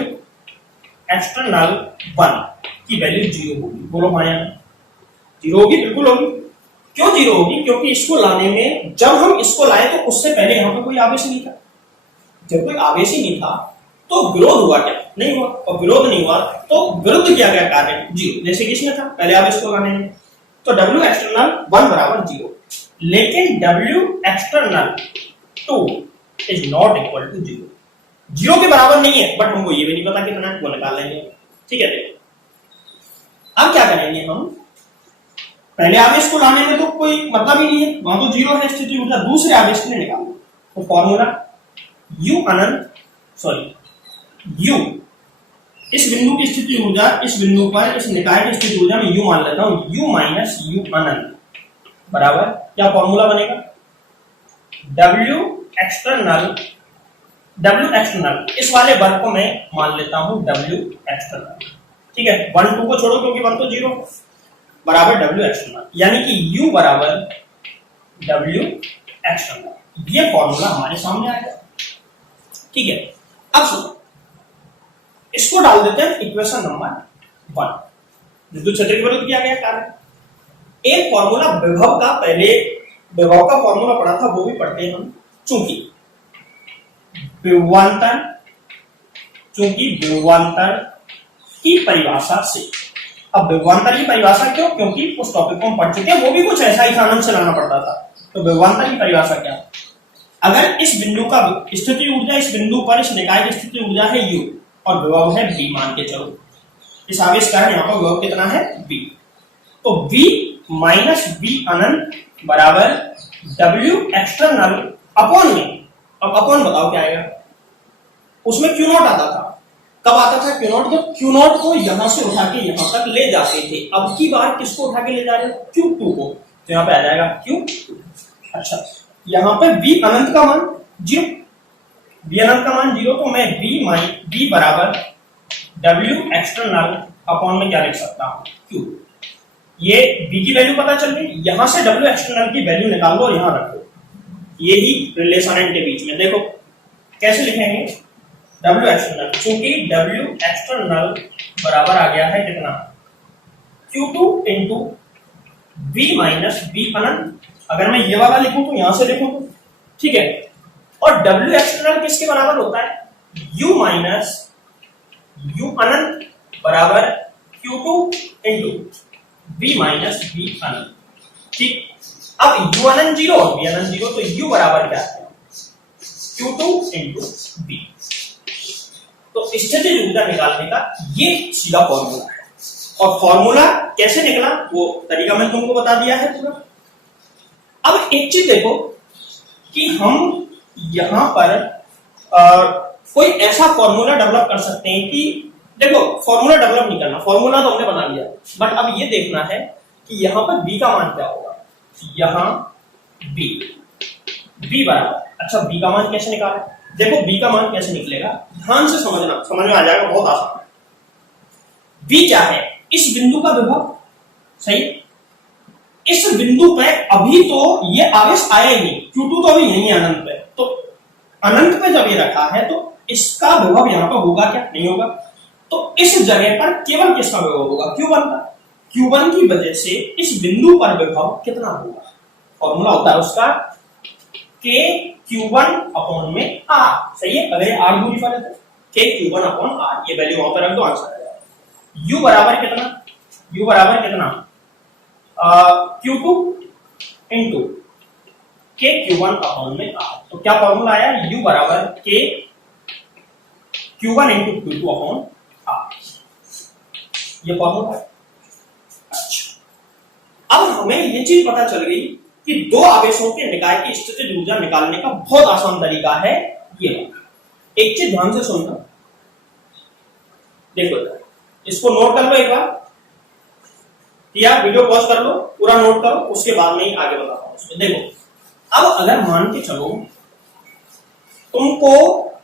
एक्सटर्नल 1 की वैल्यू 0 होगी, बोलो हाँ या जीरो होगी, बिल्कुल होगी। क्यों जीरो होगी, क्योंकि इसको लाने में, जब हम इसको लाए तो उससे पहले यहां पे कोई आवेश नहीं था, जब कोई आवेश ही नहीं था तो विरोध हुआ क्या, नहीं हुआ, और विरोध नहीं हुआ तो विरुद्ध किया गया कार्य जीरो, जैसे कि इसमें था पहले आवेश को लाने में। तो W एक्सटर्नल 1 बराबर 0, लेकिन W external 2 is not equal to 0, zero के बराबर नहीं है, बट हमको ये भी नहीं पता कितना है, वो निकाल लेंगे, ठीक है। देखो अब क्या करेंगे हम, पहले आवेश को लाने में तो कोई मतलब ही नहीं है, वहां तो जीरो है स्थिति ऊर्जा, दूसरे आवेश के लिए निकालना, तो फॉर्मूला U अनंत, सॉरी U, इस बिंदु की स्थिति ऊर्जा, इस बिंदु पर इस निकाय की स्थिति ऊर्जा में U मान लेता हूं, U माइनस U अनंत बराबर क्या फॉर्मूला बनेगा, W एक्सटर्नल, इस वाले वर्ग को मैं मान लेता हूं W एक्सटर्नल, ठीक है, 1 2 को छोड़ो क्योंकि 1 तो 0 बराबर W एक्सटर्नल, यानी कि U बराबर W एक्सटर्नल, ये फॉर्मूला हमारे सामने आएगा, ठीक है। अब सुनो, इसको डाल देते हैं इक्वेशन नंबर 1, विद्युत क्षेत्र के विरुद्ध किया गया कार्य। एक फॉर्मूला विभव का, पहले विभव का फॉर्मूला पढ़ा था, वो भी पढ़ते हैं हम, चूंकि विभवांतर की परिभाषा से। अब विभवांतर की परिभाषा क्यों, क्योंकि उस टॉपिक को हम पढ़ चुके हैं, वो भी कुछ ऐसा ही था, आनंद से लाना पड़ता था। तो विभवांतर की परिभाषा क्या, अगर इस बिंदु का स्थिति ऊर्जा, इस बिंदु पर इस निकाय की स्थिति ऊर्जा है U और विभव है V, मान के चलो इस आवेश का है, यहाँ पर विभव कितना है V, तो V माइनस V अनंत बराबर W एक्सटर्नल अपॉन में, अब अपॉन बताओ क्या आएगा, उसमें Q नॉट आता था, कब आता था Q नॉट, जब Q नॉट को यहां से उठा के यहां तक ले जाते थे। अब की बार किसको उठा के ले जा रहे हैं, Q2 को, तो यहाँ पे आ जाएगा Q2। अच्छा, यहाँ पे V अनंत का मान 0, V अनंत का मान 0, तो मैं V बराबर W एक्सटर्नल अपॉन में क्या लिख सकता हूं, Q। ये V की वैल्यू पता चल गई, यहां से W एक्सटर्नल की वैल्यू निकाल लो और यहां रख दो, यही रिलेशन है इनके बीच में। देखो कैसे लिखेंगे, W एक्सटर्नल, चूंकि W एक्सटर्नल बराबर आ गया है कितना, Q2 into V minus V अनंत, अगर मैं ये वाला लिखूं तो यहां से लिखूं तो ठीक है, और W एक्सटर्नल किसके बराबर होता है, U माइनस U अनंत बराबर Q2 into V minus V अनंत, ठीक। अब U अनंत 0 और V अनंत 0, तो U बराबर क्या है, Q2 इंटू V। तो स्थितिज ऊर्जा निकालने का ये सीधा फॉर्मूला है, और फॉर्मूला कैसे निकला वो तरीका मैंने तुमको बता दिया है पूरा। अब एक चीज देखो कि हम यहां पर कोई ऐसा फॉर्मूला डेवलप कर सकते हैं कि, देखो फॉर्मूला डेवलप नहीं करना, फॉर्मूला तो हमने बना लिया, बट अब ये देखना है कि यहां पर B का मान क्या होगा, यहां B बराबर, अच्छा B का मान कैसे निकालें, देखो बी का मान कैसे निकलेगा, ध्यान से समझना, समझ में आ जाएगा, बहुत आसान है। बी क्या है, इस बिंदु का विभव, सही। इस बिंदु पे अभी तो ये आवेश आया ही नहीं, Q2 तो अभी यही है अनंत पे, तो अनंत पे जब ये रखा है तो इसका विभव यहाँ पर होगा क्या, नहीं होगा। तो इस जगह पर केवल किसका विभव होगा, Q1 का। Q1 की वजह से इस बिंदु पर विभव कितना होगा, फॉर्मूला होता है उसका K Q1 अपॉन में R, सही है। अगर ये R दूरी पर है तो K Q1 अपॉन R, ये वैल्यू वहां पर रख दो, आंसर आ जाएगा। U बराबर कितना, U बराबर कितना, Q2 into K Q1 upon में R। तो क्या फॉर्मूला आया, U बराबर K Q1 into Q2 upon R, ये फॉर्मूला है। अच्छा, अब हमें ये चीज पता चल गई कि दो आवेशों के निकाय की स्थितिज ऊर्जा निकालने का बहुत आसान तरीका है ये वाला। एक चीज ध्यान से सुनना, देखो इसको नोट कर लो एक बार, या वीडियो पॉज कर लो, पूरा नोट करो, उसके बाद में ही आगे बताता हूं उसमें। देखो अब अगर मान के चलो तुमको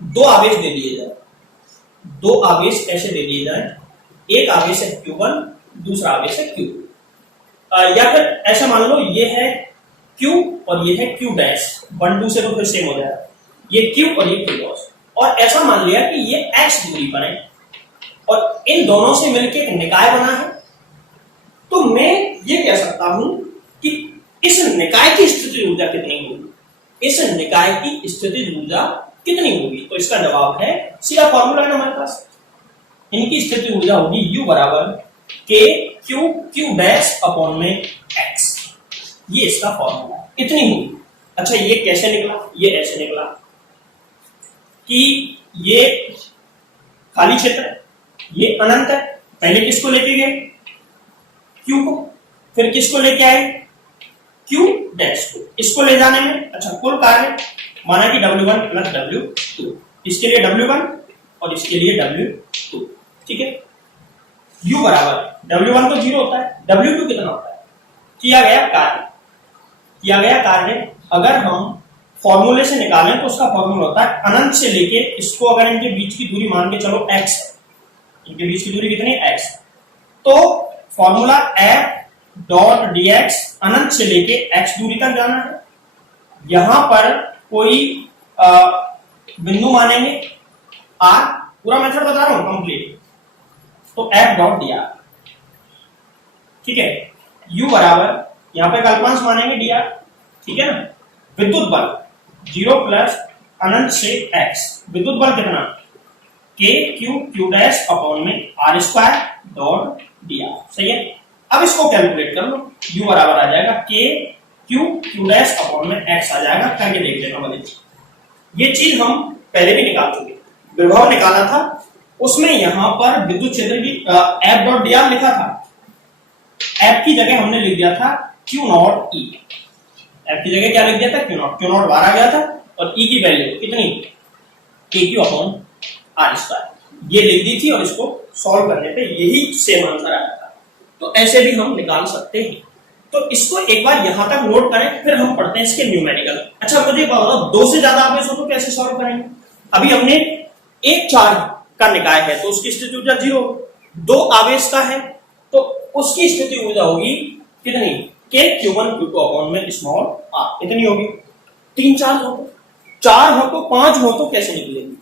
दो आवेश दे दिए जाए, दो आवेश कैसे दे दिए जाए, एक आवेश है Q1, दूसरा आवेश है Q2, या फिर ऐसा मान लो ये है Q और ये है Q डैश, 1 2 से तो फिर सेम हो जाएगा, ये Q और ये Q डैश, और ऐसा मान लिया कि ये x दूरी पर है और इन दोनों से मिलकर एक निकाय बना है। तो मैं ये कह सकता हूं कि इस निकाय की स्थितिज ऊर्जा कितनी होगी, इस निकाय की स्थितिज ऊर्जा कितनी होगी। तो इसका जवाब है, सीधा फॉर्मूला है ना हमारे पास, इनकी स्थितिज ऊर्जा होगी U बराबर K Q Q dash upon में x, ये इसका फॉर्मूला इतनी होगी। अच्छा ये कैसे निकला, ये ऐसे निकला कि ये खाली क्षेत्र है, ये अनंत है, पहले किसको लेके गए, Q को, फिर किसको लेके आए, Q डैश को, इसको ले जाने में अच्छा कुल कार्य माना कि W1 प्लस W2, इसके लिए W1 और इसके लिए W2, ठीक है। U बराबर W1 तो 0 होता है, W2 कितना होता है, किया गया कार्य अगर हम फॉर्मूले से निकालें तो उसका फॉर्मूला होता है अनंत से लेके इसको, अगर इनके बीच की दूरी मान के चलो x है, इनके बीच की दूरी कितनी है x, तो फॉर्मूला f डॉट dx अनंत से लेके x दूरी तक जाना है। यहां पर कोई बिंदु मानेंगे r, पूरा मेथड बता रहा हूं कंप्लीट, तो f डॉट dr, ठीक है। u बराबर यहां पे कल्पांश मानेंगे dr, ठीक है ना। विद्युत बल 0 प्लस अनंत से x, विद्युत बल कितना, K Q Q dash upon में R स्क्वायर डॉट dr, सही है। अब इसको कैलकुलेट कर लो, U बराबर आ जाएगा K Q Q dash upon में x आ जाएगा, करके देख लेना वाली। ये चीज हम पहले भी निकाल चुके, विभव निकाला था, उसमें यहां पर विद्युत क्षेत्र की F डॉट dr लिखा था, F की जगह हमने लिख दिया था Q नॉट E, F की जगह क्या लिख दिया था, Q नॉट बाहर आ गया था, और E की वैल्यू कितनी, KQ अपॉन R स्क्वायर, ये लिख दी थी, और इसको सॉल्व करने पे यही सेम आंसर आया था। तो ऐसे भी हम निकाल सकते हैं। तो इसको एक बार यहां तक नोट करें, फिर हम पढ़ते हैं इसके न्यूमेरिकल। अच्छा मुझे बताओ, दो से ज्यादा आवेश हो तो कैसे सॉल्व करेंगे। अभी हमने एक चार्ज का निकाय है तो उसकी स्थिति ऊर्जा 0, दो आवेश का है तो उसकी स्थिति ऊर्जा होगी कितनी, K Q1 Q2 अपॉन में स्मॉल r, इतनी होगी। 3 चार्ज हो तो, 4 हो तो, 5 हो तो कैसे निकलेगी।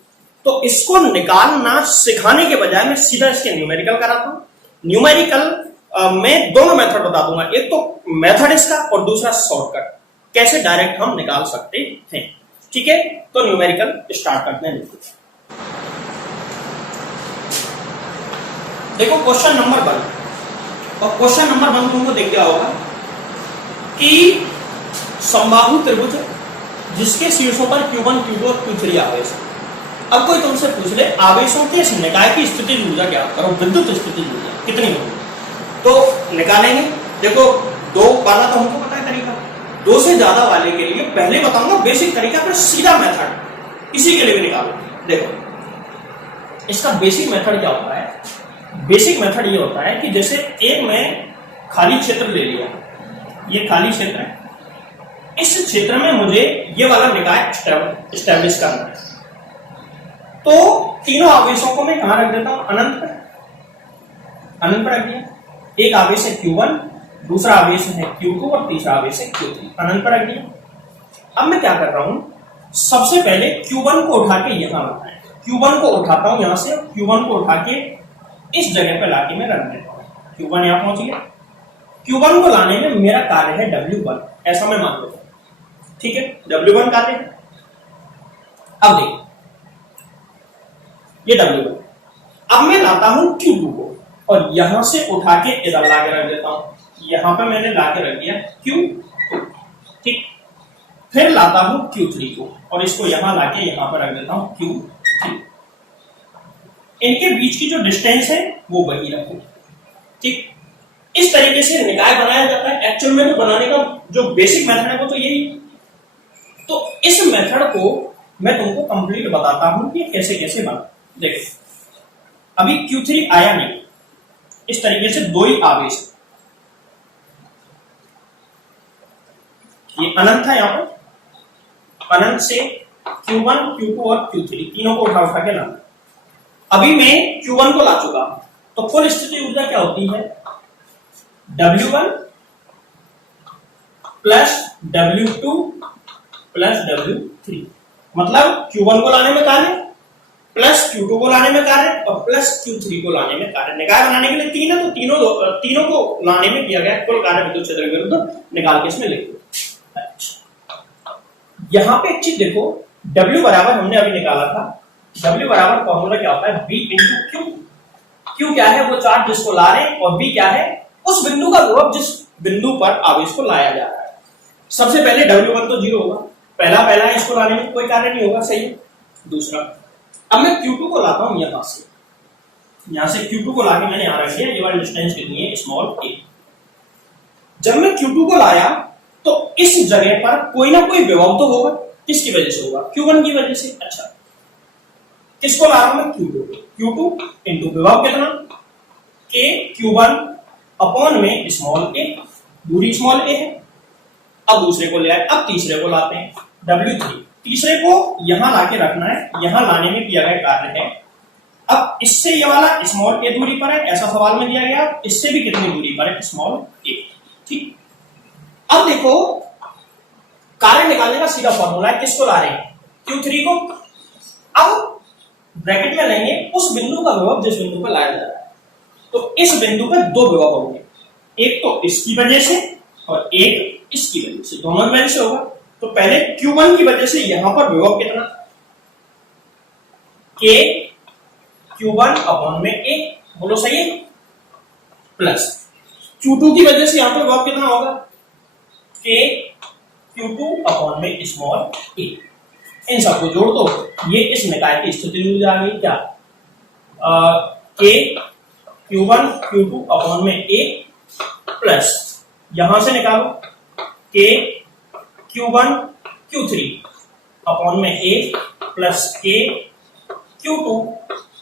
तो इसको निकालना सिखाने के बजाय मैं सीधा इसके न्यूमेरिकल कराता हूं। न्यूमेरिकल मैं दोनों मेथड बता दूंगा, एक तो मेथड इसका और दूसरा शॉर्टकट, कैसे डायरेक्ट हम निकाल सकते हैं, ठीक है। तो न्यूमेरिकल स्टार्ट करते हैं। देखो क्वेश्चन नंबर 1, और क्वेश्चन नंबर 1 तुमको देख गया होगा कि समबाहु त्रिभुज जिसके शीर्षों पर Q1 Q2 और Q3 आवेश है। अब कोई तुमसे पूछ ले आवेशों के निकाय की स्थितिज ऊर्जा क्या करो, विद्युत स्थितिज ऊर्जा कितनी होगी, तो निकालेंगे। देखो 2 वाला तो हमको पता है तरीका, 2 से ज्यादा वाले के लिए पहले बताऊंगा बेसिक तरीका, फिर सीधा मेथड इसी के लिए भी निकालो। देखो इसका बेसिक मेथड क्या होता है, बेसिक मेथड ये होता है कि जैसे एक में खाली क्षेत्र ले लिया, ये खाली क्षेत्र है, इस क्षेत्र में मुझे ये वाला निकाय एस्टैब्लिश करना है। तो तीनों आवेशों को मैं कहां रख देता हूं, अनंत पर, अनंत पर रख दिया। एक आवेश है Q1, दूसरा आवेश है Q2 और तीसरा आवेश है Q3, अनंत पर रख दिया। अब मैं क्या कर रहा हूं, सबसे पहले Q1 को उठा के यहां रखना है, Q1 को उठाता हूं यहां से, Q1 को उठा के इस जगह पर लाके मैं रख देता हूं। Q1 यहां पहुंच गया, Q1 को लाने में मेरा कार्य है W1, ऐसा मैं मान लेता हूं, ठीक है, W1 कार्य है। अब देखिए ये W1, अब मैं लाता हूं Q2 को और यहां से उठा के इधर लाके रख देता हूं, यहां पे मैंने लाके रख दिया Q2, ठीक। फिर लाता हूं Q3 को और इसको यहां लाके यहां पर रख देता हूं Q3। इनके बीच की जो डिस्टेंस है वो वही रखो, ठीक। इस तरीके से निकाय बनाया जाता है। एक्चुअल में तो बनाने का जो बेसिक मेथड है वो तो यही। तो इस मेथड को मैं तुमको कंप्लीट बताता हूं कि कैसे कैसे बना। देखो अभी Q3 आया नहीं, इस तरीके से दो ही आवेश, ये अनंत है, यहां पर अनंत से Q1, Q2 और Q3 तीनों को उठा के लाना। अभी मैं Q1 को ला चुका, तो कुल स्थिति ऊर्जा क्या होती है, W1 plus W2 plus W3, मतलब Q1 को लाने में कार्य, प्लस Q2 को लाने में कार्य और प्लस Q3 को लाने में कार्य। निकाय बनाने के लिए तीन है, तो तीनों को लाने में किया गया कुल कार्य विद्युत क्षेत्र के विरुद्ध निकाल के इसमें लिख दो। यहां पे एक चीज देखो, W बराबर हमने अभी निकाला था, W बराबर फॉर्मूला क्या होता है, B इंटू Q। Q क्या है, वो चार्ज जिसको ला रहे हैं, और B क्या है, उस बिंदु का विभव जिस बिंदु पर आवेश को लाया जा रहा है। सबसे पहले W1 तो 0 होगा, पहला इसको लाने में कोई कार्य नहीं होगा, सही है। दूसरा, अब मैं Q2 को लाता हूं यहां से Q2 को लाके मैंने यहां रख दिया, ये वाली डिस्टेंस कितनी है, स्मॉल a। जब मैं Q2 को लाया तो इस जगह पर कोई ना कोई विभव तो होगा, किसकी वजह से होगा, Q1 की वजह से। अच्छा, किसको ला रहा हूं मैं, Q2 इंटू विभव कितना, K Q1 अपॉन में स्मॉल a, दूरी स्मॉल a है। अब दूसरे को ले आए, अब तीसरे को लाते हैं W3, तीसरे को यहां लाके रखना है, यहां लाने में किया गया कार्य है। अब इससे ये वाला स्मॉल a दूरी पर है, ऐसा सवाल में दिया गया, इससे भी कितनी दूरी पर है, स्मॉल a, ठीक। अब देखो कार्य निकालने का सीधा फॉर्मूला है, किसको ला रहे हैं, Q3 को। अब ब्रैकेट में लेंगे उस बिंदु का विभव जिस बिंदु पर लाया जा रहा है, तो इस बिंदु पर दो विभव होंगे, एक तो इसकी वजह से और एक इसकी वजह से, दोनों वजह से होगा। तो पहले Q1 की वजह से यहां पर विभव कितना, K Q1 अपॉन में a, बोलो सही है, प्लस Q2 की वजह से यहां पर विभव कितना होगा, K Q2 अपॉन में स्मॉल a। इन सबको जोड़ दो, ये इस निकाय की स्थिति ऊर्जा आ गई, क्या, K Q1 Q2 अपॉन में a प्लस यहां से निकालो K Q1 Q3 अपॉन में a plus K Q2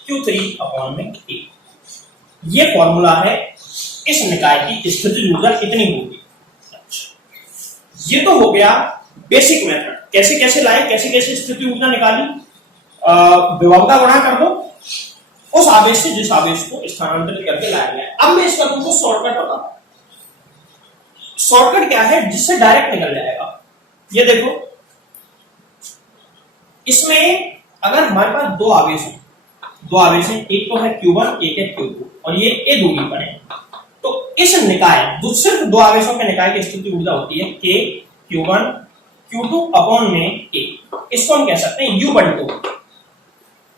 Q3 upon में a। ये फॉर्मूला है इस निकाय की स्थिति ऊर्जा कितनी होगी। ये तो हो गया बेसिक मेथड, कैसे कैसे लाए, कैसे कैसे स्थिति ऊर्जा निकाली। विभव का गुणा कर दो उस आवेश से जिस आवेश को स्थानांतरित करके लाया गया। अब मैं इसका तुमको शॉर्टकट बताता हूं। शॉर्टकट क्या है, जिससे डायरेक्ट निकल जाएगा। ये देखो, इसमें अगर हमारे पास दो आवेश हैं, एक तो है Q1 एक है Q2 और ये a दूरी पर है, तो इस निकाय सिर्फ दो आवेशों के निकाय की स्थिति ऊर्जा होती है K Q1 Q2 अपॉन में a। इसको हम कह सकते हैं U12,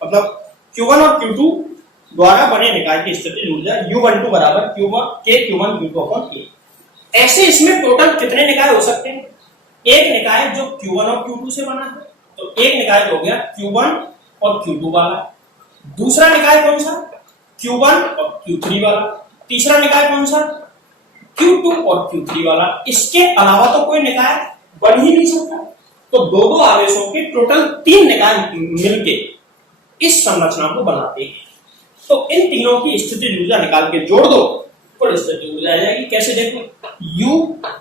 मतलब Q1 और Q2 द्वारा बने निकाय की स्थिति ऊर्जा U12 बराबर K Q1 Q2 upon a। ऐसे इसमें टोटल कितने निकाय हो सकते हैं, एक निकाय जो Q1 और Q2 से बना है, तो एक निकाय हो गया Q1 और Q2 वाला। दूसरा निकाय कौन सा, Q1 और Q3 वाला। तीसरा निकाय कौन सा, Q2 और Q3 वाला। इसके अलावा तो कोई निकाय बन ही नहीं सकता। तो दो दो आवेशों के टोटल तीन निकाय मिलके इस संरचना को बनाते हैं। तो इन तीनों की स्थिति ऊर्जा निकाल के जोड़ दो, कुल स्थिति ऊर्जा आ जाएगी। कैसे देखो, U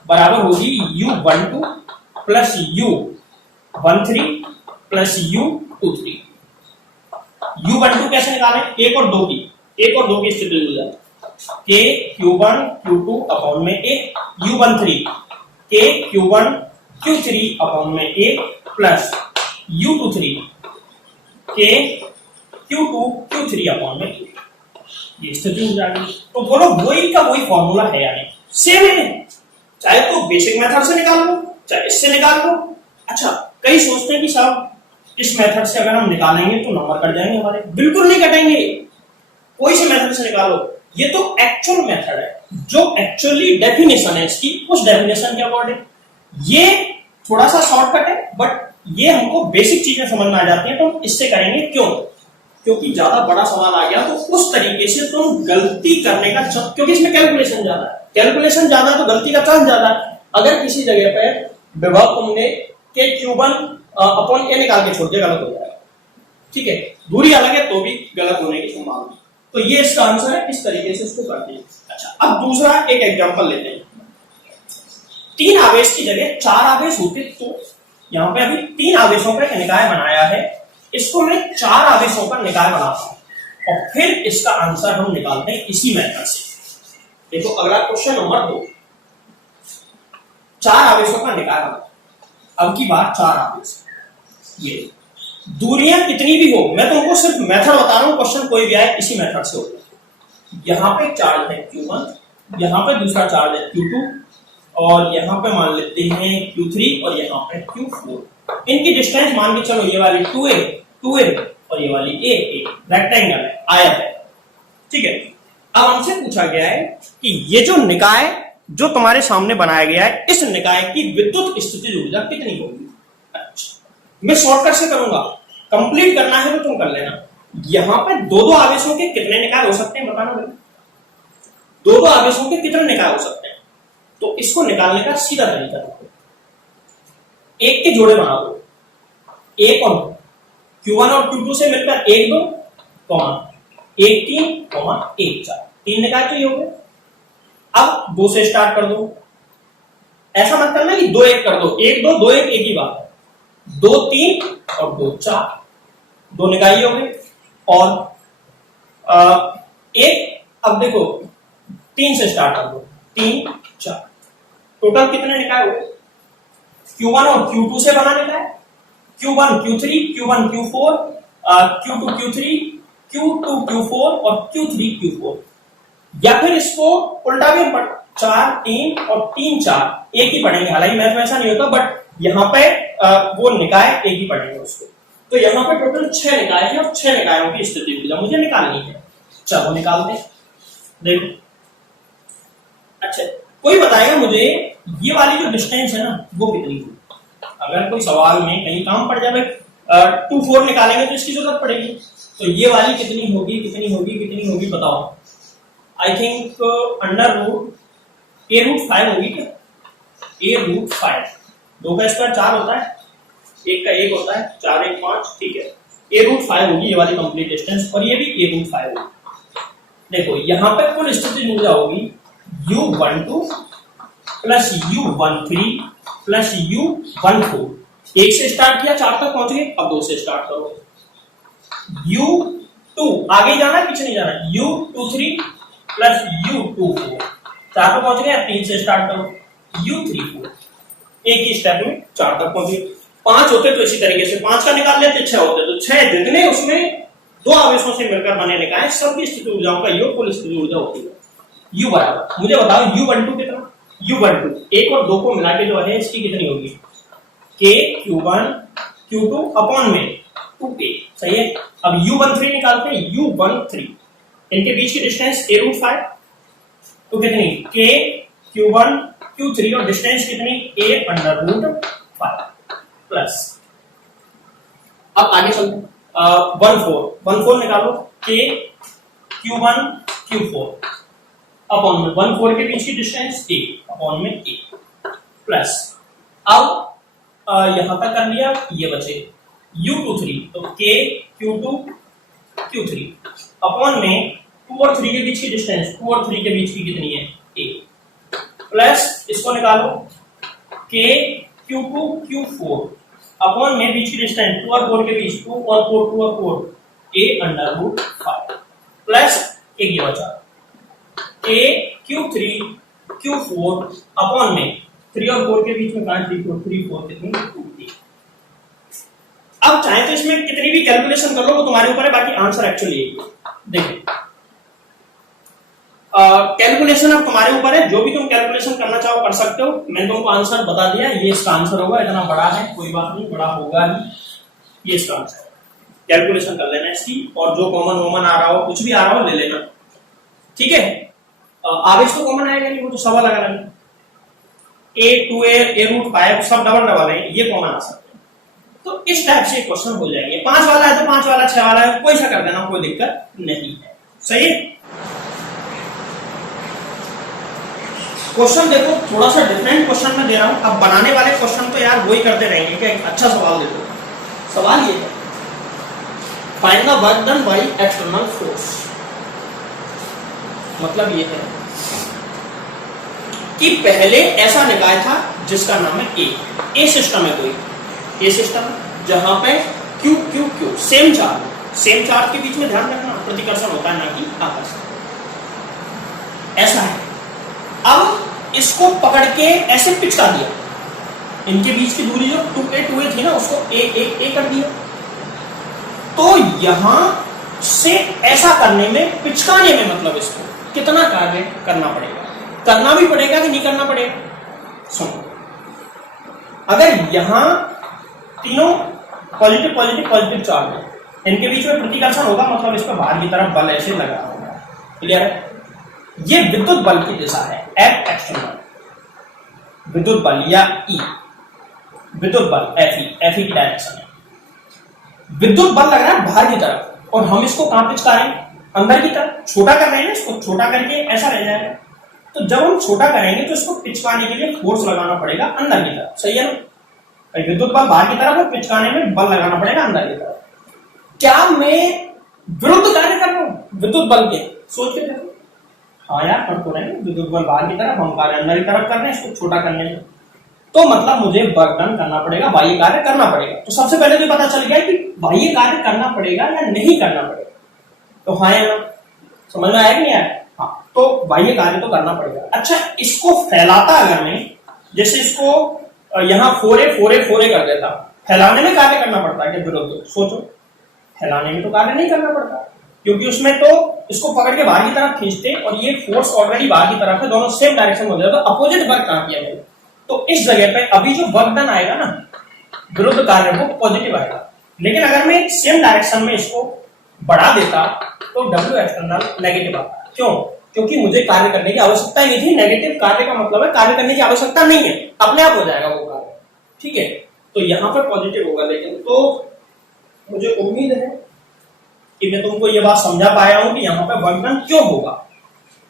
बराबर होगी U12 plus U13 plus U23। U12 कैसे निकालें? एक और दो की स्थिति ऊर्जा K Q1 Q2 अपॉन में A, U13 K Q1 Q3 upon में A plus U23 K Q2 Q3 upon में A। ये स्थिति ऊर्जा की। तो बोलो वही का वही फॉर्मूला है यानी सेम है, चाहे तो बेसिक मेथड से निकाल लो चाहे इससे निकाल लो। अच्छा, कई सोचते हैं कि साहब इस मेथड से अगर हम निकालेंगे तो नंबर कट जाएंगे हमारे। बिल्कुल नहीं कटेंगे, कोई से मेथड से निकालो। ये तो एक्चुअल मेथड है, जो एक्चुअली डेफिनेशन है इसकी, उस डेफिनेशन के अकॉर्डिंग ये थोड़ा सा शॉर्टकट है, बट ये हमको बेसिक चीजें समझ में आ जाती हैं तो हम इससे करेंगे। क्यों? क्योंकि ज्यादा बड़ा सवाल आ गया तो उस तरीके से तुम गलती करने का, क्योंकि इसमें कैलकुलेशन ज्यादा है, कैलकुलेशन ज्यादा है तो गलती का चांस ज्यादा है। अगर किसी जगह पे विभव तुमने के Q1 अपॉन A निकाल के छोड़ दिया, गलत हो जाएगा। ठीक है, दूरी अलग है तो भी गलत होने की संभावना। तो ये इसका आंसर है, इस तरीके से इसको करते हैं। अच्छा, अब दूसरा एक एग्जांपल लेते हैं। 3 आवेश की जगह 4 आवेश होते तो यहाँ पे अभी 3 आवेशों का निकाय बनाया है, इसको मैं 4 आवेशों का निकाय बनाता हूं और फिर इसका आंसर हम निकालते हैं इसी मेथड से। देखो अगला क्वेश्चन नंबर 2, 4 आवेशों का निकाय बनाओ। अब की बात 4 आवेश, ये दूरियां कितनी भी हो, मैं तुमको सिर्फ मेथड बता रहा हूं, क्वेश्चन कोई भी आए इसी मेथड से होता है। यहाँ पे चार्ज है Q1, यहाँ पे दूसरा चार्ज है Q2 और यहाँ पे मान लेते हैं Q3 और यहाँ पे Q4। इनकी डिस्टेंस मान के चलो ये वाली 2a और ये वाली a, रेक्टेंगल है, आयत है। ठीक है, अब हमसे पूछा गया है कि ये जो निकाय जो तुम्हारे सामने बनाया गया है, इस निकाय की विद्युत स्थितिज ऊर्जा कितनी होगी। अच्छा, मैं शॉर्टकट से करूंगा, कंप्लीट करना है तो तुम कर लेना। यहां पे दो आवेशों के कितने निकाय हो सकते हैं बताना भाई, दो आवेशों के कितने निकाय हो सकते हैं। तो इसको निकालने का सीधा तरीका देखो, एक के जोड़े बना दो, एक और Q1 और Q2 से मिलकर 1 2 1 3 1 4, 3 निकाय तो ये हो गए। अब 2 से स्टार्ट कर दो, ऐसा मत करना कि 2 1 कर दो, 1 2 2 1 एक ही बात है, 2 3 और 2 4, 2 निकाय हो गए। और एक, अब देखो 3 से स्टार्ट कर दो, 3 4, टोटल कितने निकाय हो गए। Q1 और Q2 से बना निकाय, Q1 Q3 Q1 Q4 Q2 Q3 Q2 Q4 और Q3 Q4। या फिर इसको उल्टा भी पढ़, 4 3 और 3 4 एक ही पढ़ेंगे, हालांकि मैथ में ऐसा नहीं होता, बट यहाँ पे वो निकाय एक ही पढ़ेंगे उसको। तो यहाँ पे टोटल 6 निकाय है और 6 निकायों की स्थिति ऊर्जा मुझे निकालनी है। चलो निकालते हैं, देखो। अच्छा, कोई बताएगा मुझे ये वाली जो डिस्टेंस है ना वो कितनी होगी। अगर कोई सवाल में कहीं काम पड़ जाए 2 4 निकालेंगे तो इसकी जरूरत पड़ेगी, तो ये वाली कितनी होगी बताओ। I think under root A√5 होगी क्या, A√5, 2 का स्क्वायर 4 होता है, 1 का 1 होता है, 4 1 5, ठीक है, A√5 होगी ये वाली कंप्लीट डिस्टेंस, और ये भी A√5 होगी। देखो यहाँ पे कुल स्थिति ऊर्जा होगी U12 plus U13 plus U14। 1 से स्टार्ट किया 4 तक पहुंच गए, अब 2 से स्टार्ट करो, U2 आगे जाना पीछे नहीं जाना, U23 प्लस U24, 4 तक पहुंच गए, 3 से स्टार्ट करो, U34, एक ही स्टेप में 4 तक पहुंच गए। 5 होते तो इसी तरीके से 5 का निकाल लेते, 6 होते तो 6, जितने उसमें 2 आवेशों से मिलकर बने निकाय सबकी स्थिति ऊर्जाओं का योग कुल स्थिति ऊर्जा होती है। U बराबर, मुझे बताओ U12 कितना, U12 1 और 2 को मिला के जो है इसकी कितनी होगी, K Q1 Q2 अपॉन में 2A, सही है। अब U13 निकालते हैं, U13 इनके बीच की डिस्टेंस A√5, तो कितनी K Q1 Q3 और डिस्टेंस कितनी A√5 प्लस, अब आगे चलते हैं 14 निकालो, K Q1 Q4 अपॉन में 14 के बीच की डिस्टेंस A अपॉन में A प्लस, अब यहां तक कर लिया, ये बचे U23, तो K Q2 Q3 अपॉन में 2 और 3 के बीच की डिस्टेंस, 2 और 3 के बीच की कितनी है A प्लस, इसको निकालो K Q2 Q4 अपॉन में बीच की डिस्टेंस 2 और 4 के बीच, 2 और 4 2 और 4 a√5 प्लस एक ये बचा a Q3 Q4 अपॉन में 3 और 4 के बीच में कहां 3 4 कितनी 2 अब चाहे तो इसमें कितनी भी कैलकुलेशन कर लो वो तुम्हारे ऊपर है, बाकी आंसर एक्चुअली यही है। देखो कैलकुलेशन अब तुम्हारे ऊपर है, जो भी तुम कैलकुलेशन करना चाहो कर सकते हो। मैंने तुमको आंसर बता दिया, ये इसका आंसर होगा, इतना बड़ा है कोई बात नहीं, बड़ा होगा ही, ये इसका आंसर है। कैलकुलेशन कर लेना इसकी, और जो कॉमन वॉमन आ रहा हो कुछ भी आ रहा हो ले लेना, ठीक है। आवेश तो कॉमन आएगा नहीं, वो तो सवा लगा लेना, a√5 सब डबल डबल है, ये कॉमन आ सकते हैं। तो इस टाइप से क्वेश्चन हो जाएंगे। 5 वाला है तो 5 वाला, 6 वाला है कोई सा कर देना, कोई दिक्कत नहीं है। सही है। क्वेश्चन देखो थोड़ा सा डिफरेंट क्वेश्चन में दे रहा हूं। अब बनाने वाले क्वेश्चन तो यार वही करते रहेंगे कि एक अच्छा सवाल दे दो। सवाल ये है, find the work done by external force. मतलब ये है कि पहले ऐसा निकाय था जिसका नाम है ए सिस्टम है, कोई ए सिस्टम जहां पे Q Q Q same charge के बीच में ध्यान रखना प्रतिकर्षण होता है, ना कि आकर्षण। ऐसा है। अब इसको पकड़ के ऐसे पिचका दिया, इनके बीच की दूरी जो 2a थी ना उसको a कर दिया। तो यहां से ऐसा करने में, पिचकाने में मतलब इसको कितना कार्य करना पड़ेगा, करना भी पड़ेगा कि नहीं करना पड़ेगा। सुनो, अगर यहां तीनों पॉजिटिव पॉजिटिव पॉजिटिव चार्ज है, इनके बीच में प्रतिकर्षण होगा, मतलब इसका बाहर की तरफ बल ऐसे लगा होगा। क्लियर है। ये विद्युत बल की दिशा है, F एक्सटर्नल विद्युत बल, या E विद्युत बल, FE की डायरेक्शन है। विद्युत बल लग रहा है बाहर की तरफ, और हम इसको कहां पिचका रहे हैं, अंदर की तरफ। छोटा कर रहे हैं, इसको छोटा करके ऐसा रह जाएगा। तो जब हम छोटा करेंगे तो इसको पिचकाने के लिए फोर्स लगाना पड़ेगा अंदर की तरफ। सही है ना। विद्युत बल बाहर की तरफ और पिचकाने में बल लगाना पड़ेगा अंदर की तरफ। क्या मैं विरुद्ध कार्य कर रहा हूं विद्युत बल के? सोच के देखो। हाँ यार कर तो रहे हैं, विद्युत बल बाहर की तरफ, हम कार्य अंदर की तरफ कर रहे हैं इसको छोटा करने में। तो मतलब मुझे वर्क डन करना पड़ेगा, बाह्य कार्य करना पड़ेगा। तो सबसे पहले तो पता चल गया कि बाह्य कार्य करना पड़ेगा या नहीं करना पड़ेगा। तो हाँ या ना, समझ में आया कि नहीं आया? हाँ, तो बाह्य कार्य तो करना पड़ेगा। अच्छा, इसको फैलाता अगर मैं, जैसे इसको यहाँ 4a कर देता, फैलाने में कार्य करना पड़ता है क्या विरुद्ध? सोचो, फैलाने में तो कार्य नहीं करना पड़ता, क्योंकि उसमें तो इसको पकड़ के बाहर की तरफ खींचते और ये फोर्स ऑलरेडी बाहर की तरफ है, दोनों सेम डायरेक्शन में हो जाता, तो अपोजिट वर्क कहां किया मैंने। तो इस जगह पे अभी जो वर्क डन आएगा ना विरुद्ध कार्य को पॉजिटिव आएगा। लेकिन अगर मैं सेम डायरेक्शन में इसको बढ़ा देता तो W एक्सटर्नल नेगेटिव आता। क्यों? क्योंकि मुझे कार्य करने की आवश्यकता ही नहीं थी। नेगेटिव कार्य का मतलब है कार्य करने की आवश्यकता नहीं है, अपने आप हो जाएगा वो कार्य। ठीक है, तो यहां पर पॉजिटिव होगा। लेकिन तो मुझे उम्मीद है कि मैं तुमको ये बात समझा पाया हूं कि यहाँ पे वर्क डन क्यों होगा।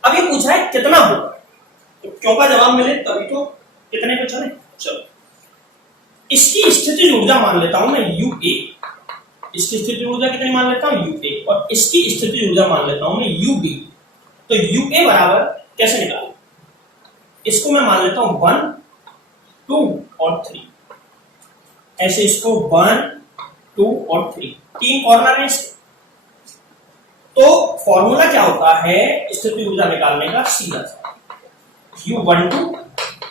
अब ये पूछा है कितना होगा, तो क्यों का जवाब मिले तभी तो कितने पे चले। चलो, इसकी स्थितिज ऊर्जा मान लेता हूं मैं UA। इसकी स्थितिज ऊर्जा कितनी मान लेता हूं UA, और इसकी स्थितिज ऊर्जा मान लेता हूं मैं UB। तो UA बराबर कैसे निकालें, इसको मैं मान लेता हूं 1 2 और 3। ऐसे इसको 1 2 और 3 तीन कॉर्नर है इसके। तो फॉर्मूला क्या होता है स्थिति ऊर्जा निकालने का? सीधा सा U12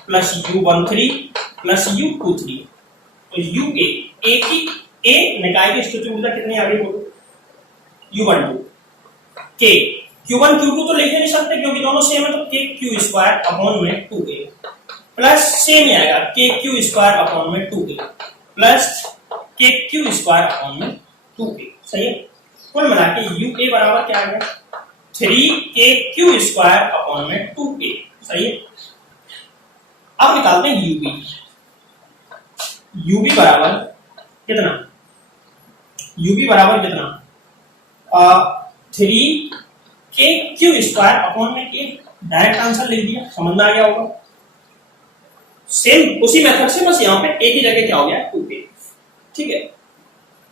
plus U13 plus U23। तो UA, A निकाय की स्थिति ऊर्जा कितनी आ गई बोलो? U12 K, Q1 Q2 तो लिख नहीं सकते क्योंकि दोनों सेम है, तो KQ² अपॉन में 2A प्लस सेम ही आएगा KQ² अपॉन में 2A प्लस KQ² अपॉन में 2A। सही है। कुल मिला के UA बराबर क्या आ गया? 3KQ² अपॉन में 2A। सही है। अब निकालते हैं UB। UB बराबर कितना? UB बराबर कितना? 3KQ² अपॉन में K। डायरेक्ट आंसर लिख दिया, समझ में आ गया होगा। सेम उसी मेथड से, बस यहाँ पे A की जगह क्या हो गया? 2K। ठीक है।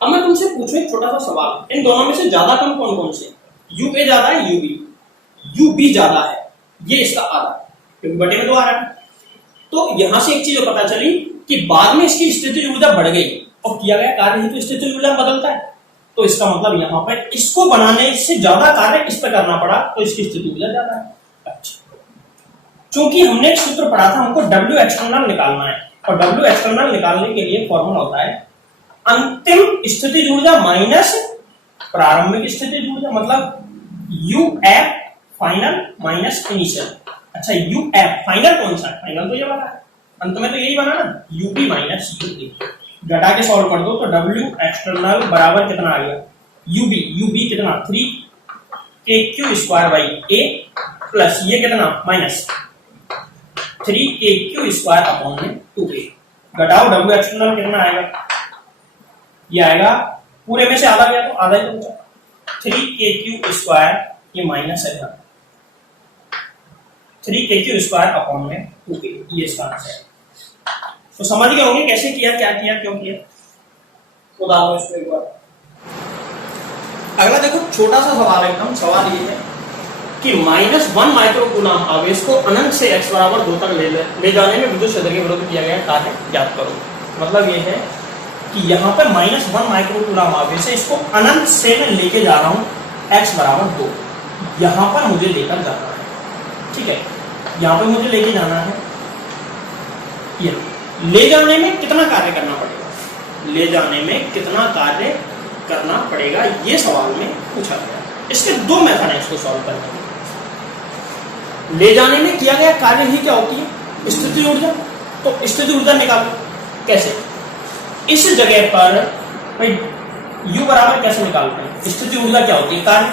अब मैं तुमसे पूछूं एक छोटा सा सवाल, इन दोनों में से ज्यादा कम कौन कौन से? UA ज्यादा है, UB ज्यादा है, ये इसका आधा, क्योंकि बटे में 2 आ रहा है। तो यहां से एक चीज पता चली कि बाद में इसकी स्थितिज ऊर्जा बढ़ गई और किया गया कार्य ही तो स्थितिज ऊर्जा बदलता है। तो इसका मतलब यहाँ पर इसको बनाने से ज्यादा कार्य इस पर करना पड़ा, तो इसकी स्थिति ऊर्जा ज्यादा है। अच्छा, चूंकि हमने एक सूत्र पढ़ा था, हमको W एक्सटर्नल निकालना है, और W एक्सटर्नल निकालने के लिए फॉर्मूला होता है अंतिम स्थितिज ऊर्जा माइनस प्रारंभिक स्थितिज ऊर्जा, मतलब UF फाइनल माइनस इनिशियल। अच्छा, UF फाइनल कौन सा है? फाइनल तो ये वाला है, अंत में तो यही बना ना, UP माइनस UP। घटा के सॉल्व कर दो तो W एक्सटर्नल बराबर कितना आ गया, UB कितना 3KQ square by A plus ये कितना माइनस 3KQ स्क्वायर अपॉन में 2A। घटाओ W एक्सटर्नल कितना आएगा, ये आएगा पूरे में से आधा गया तो आधा ही तो बचा, 3KQ स्क्वायर, ये माइनस है 3KQ स्क्वायर अपॉन में 2A, ये इसका आंसर है। तो समझ गए होंगे कैसे किया, क्या किया, क्यों किया। तो दादो इसको एक बार। अगला देखो छोटा सा सवाल एकदम, सवाल ये है कि -1 माइक्रोकूलम आवेश को अनंत से x बराबर 2 तक ले जाने में विद्युत क्षेत्र के विरुद्ध किया गया कार्य ज्ञात करो। मतलब ये है कि यहाँ पे -1 माइक्रोकूलम आवेश है, इसको अनंत से मैं लेके जा रहा हूँ x बराबर 2, यहाँ पर मुझे लेकर जाना है। ठीक है, यहाँ पे मुझे लेके जाना है, ये ले जाने में कितना कार्य करना पड़ेगा, ले जाने में कितना कार्य करना पड़ेगा, ये सवाल में पूछा गया। इसके दो मेथड है इसको सॉल्व करने के। ले जाने में किया गया कार्य ही क्या होती है, स्थितिज ऊर्जा। तो स्थितिज ऊर्जा निकालो कैसे, इस जगह पर भाई U बराबर कैसे निकालते हैं, स्थितिज ऊर्जा क्या होती है, कार्य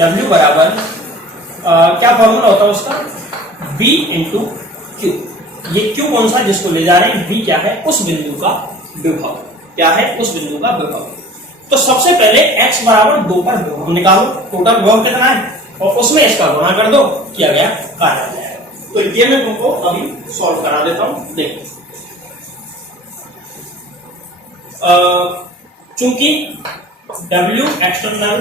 W बराबर क्या फॉर्मूला होता है उसका, V इंटू Q। ये Q कौन सा जिसको ले जा रहे हैं, V क्या है, उस बिंदु का विभव, क्या है, उस बिंदु का विभव। तो सबसे पहले x बराबर 2 पर विभव निकालो, टोटल विभव कितना है, और उसमें इसका गुणा कर दो, किया गया कार्य आ जाएगा। तो ये मैं तुमको अभी सॉल्व करा देता हूं। देखो चूंकि W एक्सटर्नल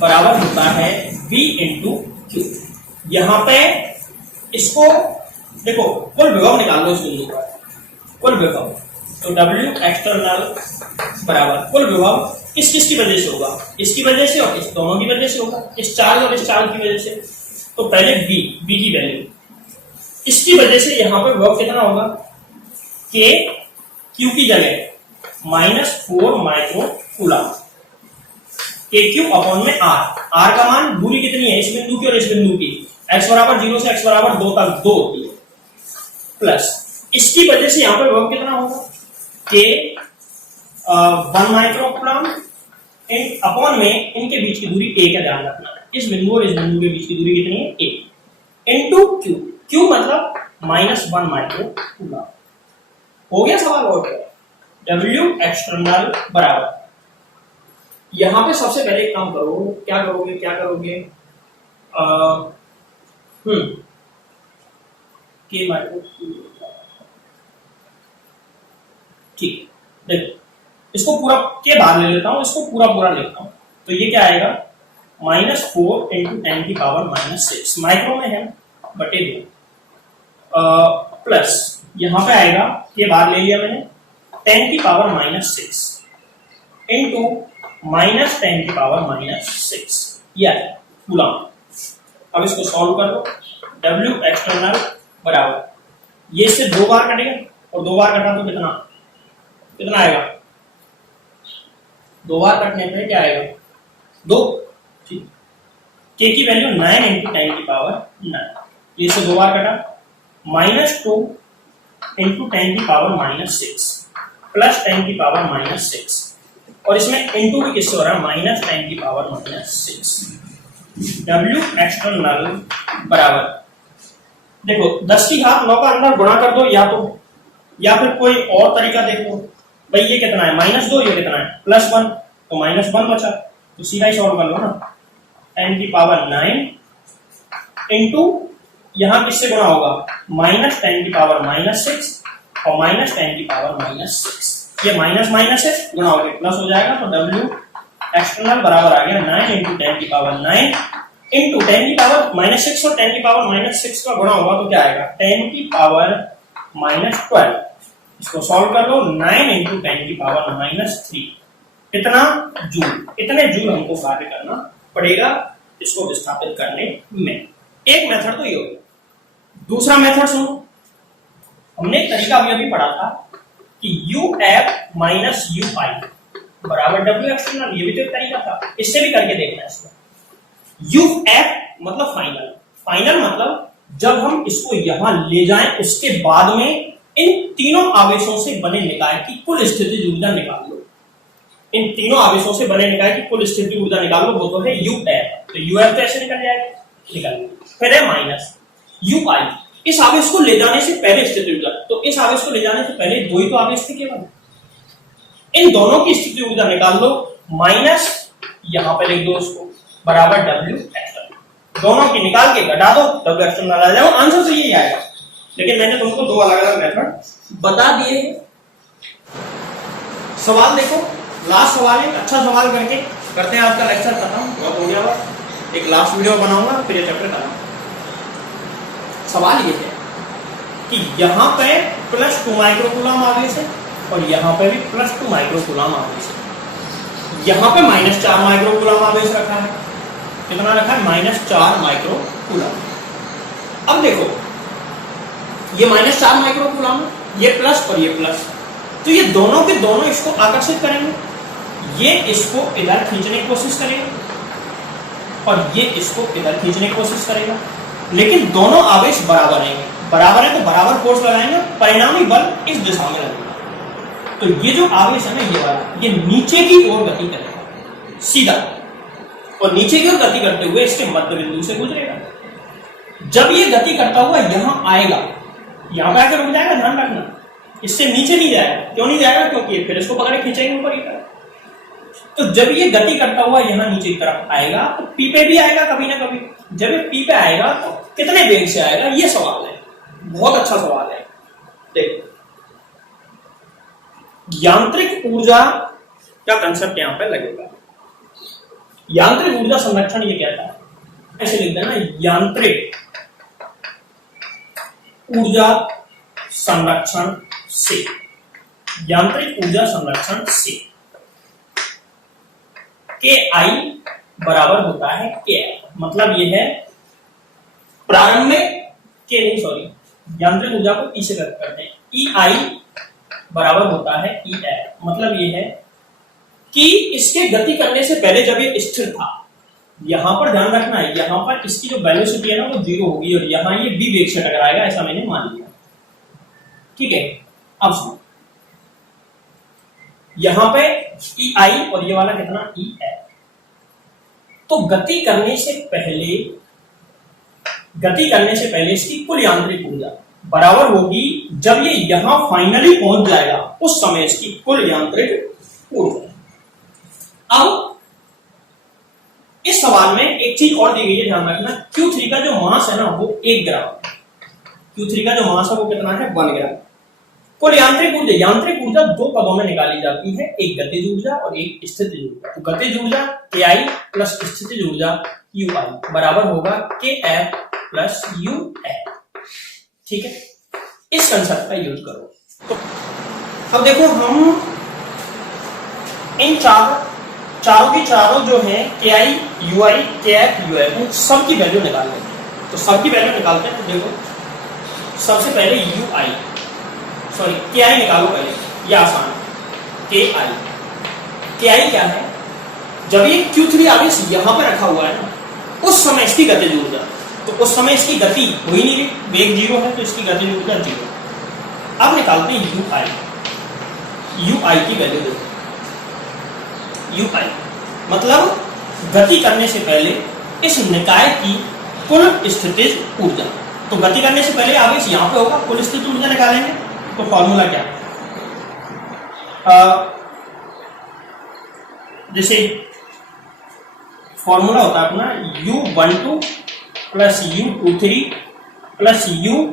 बराबर होता है V इंटू Q, यहाँ पे इसको देखो कुल विभव निकाल लो इस बिंदु का, कुल विभव। तो W एक्सटर्नल बराबर कुल विभव किसकी वजह से होगा, इसकी वजह से और इस दोनों की वजह से होगा, इस चार्ज और इस चार्ज की वजह से। तो पहले B की वैल्यू, इसकी वजह से यहाँ पे विभव कितना होगा, K Q की जगह -4 माइक्रोकूलम, KQ अपॉन में R का मान दूरी कितनी है इस बिंदु की और इस बिंदु की, x बराबर 0 से x बराबर 2 तक 2 होती है, प्लस इसकी वजह से यहाँ पे विभव कितना होगा, K 1 माइक्रोकूलम अपॉन में इनके बीच की दूरी A का ध्यान रखना, इस बिंदु और इस बिंदु के बीच की दूरी कितनी है A इंटू Q मतलब -1 माइक्रोकूलम। हो गया सवाल, हो गया। W एक्सटर्नल बराबर, यहां पे सबसे पहले एक काम करो, क्या करोगे K माइक्रोकूलम, ठीक। देखो इसको पूरा के बाहर ले लेता हूं, इसको पूरा लेता हूं, तो ये क्या आएगा, -4 इंटू 10 की पावर -6 माइक्रो में है बटे 2, प्लस यहां पे आएगा के बाहर ले लिया मैंने 10 की पावर -6 इंटू -10 की पावर -6, ये आएगा कूलम। अब इसको सॉल्व कर दो, W एक्सटर्नल बराबर, ये इससे 2 बार कटेगा और 2 बार कटा तो कितना आएगा, 2 बार कटने पे क्या आएगा, 2, ठीक। K की वैल्यू 9 इंटू 10 की पावर 9, ये से 2 बार कटा, -2 इंटू 10 की पावर -6 प्लस 10 की पावर -6, और इसमें इंटू भी किससे हो रहा है, -10 की पावर -6। W एक्सटर्नल बराबर, देखो 10 की घात 9 का अंदर गुणा कर दो, या फिर कोई और तरीका देखो, भाई ये कितना है -2, ये कितना है +1, तो -1 बचा, तो सीधा ही सॉल्व कर लो ना, 10 की पावर 9 इंटू यहां किससे गुणा होगा, -10 की पावर -6 और -10 की पावर -6, ये माइनस है, गुणा होकर प्लस हो जाएगा, तो W एक्सटर्नल बराबर आ गया 9 इंटू 10 की पावर 9 इंटू 10 की पावर -6 और 10 की पावर -6 का गुणा होगा तो क्या आएगा, 10 की पावर -12। इसको सॉल्व कर लो, 9 इंटू 10 की पावर -3 कितना जूल, इतने जूल हमको कार्य करना पड़ेगा इसको विस्थापित करने में। एक मेथड तो ये हो गया। दूसरा मेथड सुनो, हमने एक तरीका अभी पढ़ा था कि UF माइनस UI बराबर W एक्सटर्नल, ये भी तो एक तरीका था, इससे भी करके देखना है इसको। UF मतलब फाइनल, फाइनल मतलब जब हम इसको यहां ले जाएं उसके बाद में इन तीनों आवेशों से बने निकाय की कुल स्थितिज ऊर्जा निकाल लो। इन तीनों आवेशों से बने निकाय की कुल स्थितिज ऊर्जा निकाल लो, वो तो है UF। तो UF तो ऐसे निकल जाएगा, निकल। फिर है माइनस UI, इस आवेश को ले जाने से पहले स्थिति ऊर्जा, तो इस आवेश को ले जाने से पहले दो ही तो आवेश थे केवल, इन दोनों की स्थिति ऊर्जा निकाल लो, माइनस यहां पर लिख दो उसको बराबर W एक्सटर्नल, दोनों की निकाल के घटा दो, W एक्सटर्नल आ जाओ, आंसर तो यही आएगा। लेकिन मैंने तुमको दो अलग अलग मेथड बता दिए। सवाल देखो, लास्ट सवाल है, अच्छा सवाल करके करते हैं आज का लेक्चर खत्म, बहुत हो गया। एक लास्ट वीडियो बनाऊंगा फिर ये चैप्टर खत्म। सवाल ये है कि यहाँ पे +2 माइक्रोकूलम आवेश है और यहाँ पे भी +2 माइक्रोकूलम आवेश है। यहाँ पे -4 माइक्रोकूलम आवेश रखा है। कितना रखा है? -4 माइक्रोकूलम। अब देखो ये -4 माइक्रोकूलम, ये प्लस और ये प्लस, तो ये दोनों के दोनों इसको आकर्षित करेंगे, ये इसको इधर खींचने की कोशिश करेगा और ये इसको इधर खींचने की कोशिश करेगा, लेकिन दोनों आवेश बराबर रहेंगे। बराबर है तो बराबर फोर्स लगाएंगे, परिणामी बल इस दिशा में लगेगा। तो ये जो आवेश है ना, ये वाला, ये नीचे की ओर गति करेगा सीधा, और नीचे की ओर गति करते हुए इसके मध्य बिंदु से गुजरेगा। जब ये गति करता हुआ यहां आएगा, यहां पर आकर रुक जाएगा, ध्यान रखना, इससे नीचे नहीं जाएगा। क्यों नहीं जाएगा? क्योंकि फिर इसको पकड़े खींचेंगे ऊपर की तरफ। तो जब ये गति करता हुआ यहां नीचे की तरफ आएगा तो पी पे भी आएगा कभी ना कभी। जब ये पी पे आएगा तो कितने वेग से आएगा, ये सवाल है, बहुत अच्छा सवाल है। देखो यांत्रिक ऊर्जा का कंसेप्ट यहां पे लगेगा। यांत्रिक ऊर्जा संरक्षण ये कहता है, ऐसे लिख देना, यांत्रिक ऊर्जा संरक्षण से, यांत्रिक ऊर्जा संरक्षण से KI बराबर होता है KF, मतलब ये है प्रारंभिक के नहीं, सॉरी, यांत्रिक ऊर्जा को ई से व्यक्त करते हैं, EI बराबर होता है EF, मतलब ये है कि इसके गति करने से पहले जब ये स्थिर था, यहां पर ध्यान रखना है, यहां पर इसकी जो वेलोसिटी है ना वो 0 होगी और यहां ये B वेग से टकराएगा, ऐसा मैंने मान लिया। ठीक है, अब सुनो, यहां पे EI और ये वाला कितना EF, तो गति करने से पहले इसकी कुल यांत्रिक ऊर्जा बराबर होगी, जब ये यहां फाइनली पहुंच जाएगा उस समय इसकी कुल यांत्रिक ऊर्जा। अब इस सवाल में एक चीज और दी गई है, ध्यान रखना, Q3 का जो मास है ना वो 1 ग्राम, Q3 का जो मास है वो कितना है? 1 ग्राम। कुल यांत्रिक ऊर्जा दो पदों में निकाली जाती है, एक गतिज ऊर्जा और एक स्थितिज ऊर्जा। तो गतिज ऊर्जा KI प्लस स्थितिज ऊर्जा UI बराबर होगा KF प्लस UF। ठीक है, इस कंसेप्ट का यूज करो। तो अब देखो हम इन चारों की चारों जो है KI UI KF UF, उन सब की वैल्यू निकाल लेते हैं। तो सब की वैल्यू निकालते हैं, तो देखो सबसे पहले UI, सॉरी KI निकालो पहले, ये आसान है। KI क्या है? जब ये Q3 आवेश यहां पर रखा हुआ है ना, उस समय इसकी गतिज ऊर्जा, तो उस समय इसकी गति हो ही नहीं, वेग 0 है तो इसकी गतिज ऊर्जा 0। अब निकालते हैं UI की वैल्यू देखो, UI मतलब गति करने से पहले इस निकाय की कुल स्थितिज ऊर्जा। तो गति करने से पहले आवेश यहां पे होगा, कुल स्थितिज ऊर्जा निकालेंगे, तो फॉर्मूला क्या है? जैसे फॉर्मूला होता है अपना U12 plus U23 plus U12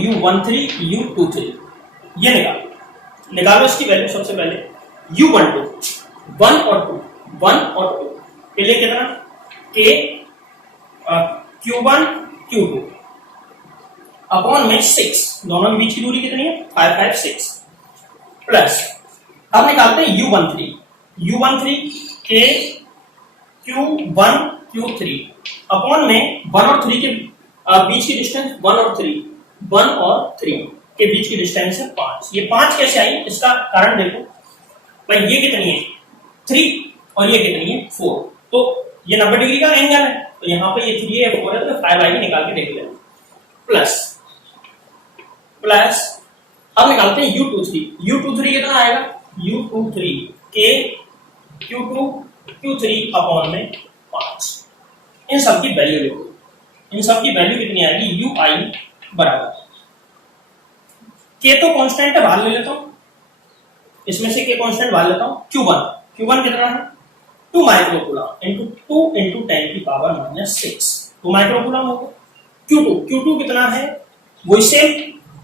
U13 U23, ये निकालो इसकी वैल्यू। सबसे पहले U12 1 और 2 के लिए कितना? Q1 Q2 अपॉन में 6, दोनों के बीच की दूरी कितनी है? 5 5 6 प्लस अब निकालते हैं U13 के Q1 Q3 अपॉन में 1 और 3 के बीच की डिस्टेंस 1 और 3 के बीच की डिस्टेंस है 5। ये 5 कैसे आई, इसका कारण देखो भाई, ये कितनी है 3 और ये कितनी है 4, तो ये 90 डिग्री का एंगल है, तो यहाँ पे ये 3 है 4 है, तो 5 आएगी, निकाल के देख लेना। प्लस अब निकालते हैं U23 कितना आएगा, U23 के Q2 Q3 अपॉन में 5। इन सब की वैल्यू देखो, इन सब की वैल्यू कितनी आएगी, UI बराबर K तो कांस्टेंट है, बाहर ले लेता हूं, इसमें से K कांस्टेंट बाहर लेता हूं, Q1 कितना है 2 माइक्रोकूलम इंटू 2 इंटू 10 की पावर -6, 2 माइक्रोकूलम होगा। Q2 कितना है, वही सेम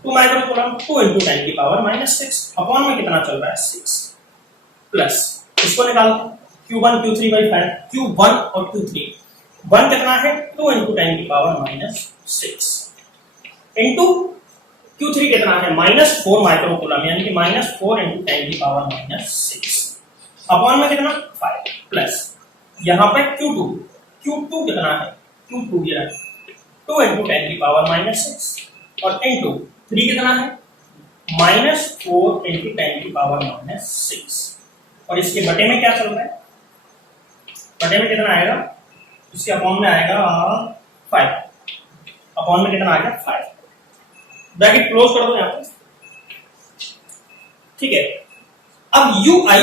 2 माइक्रोकूलम 2 इंटू 10 की पावर -6 अपॉन में कितना चल रहा है 6, प्लस इसको निकालते Q1 Q3 बाई 5, Q1 और Q3 1 कितना है 2 इंटू 10 की पावर -6 इंटू Q3 कितना है -4 माइक्रोकूलम, यानी कि -4 इंटू 10 की पावर -6 अपॉन में कितना 5, प्लस यहाँ पे Q2 कितना है, Q2 ये है 2 इंटू 10 की पावर -6 और इंटू 3 कितना है -4 इंटू 10 की पावर -6, और इसके बटे में क्या चल रहा है, बटे में कितना आएगा, इसके अपॉन में आएगा 5, अपॉन में कितना आएगा 5, ब्रैकेट क्लोज कर दो यहाँ पे, ठीक है। अब UI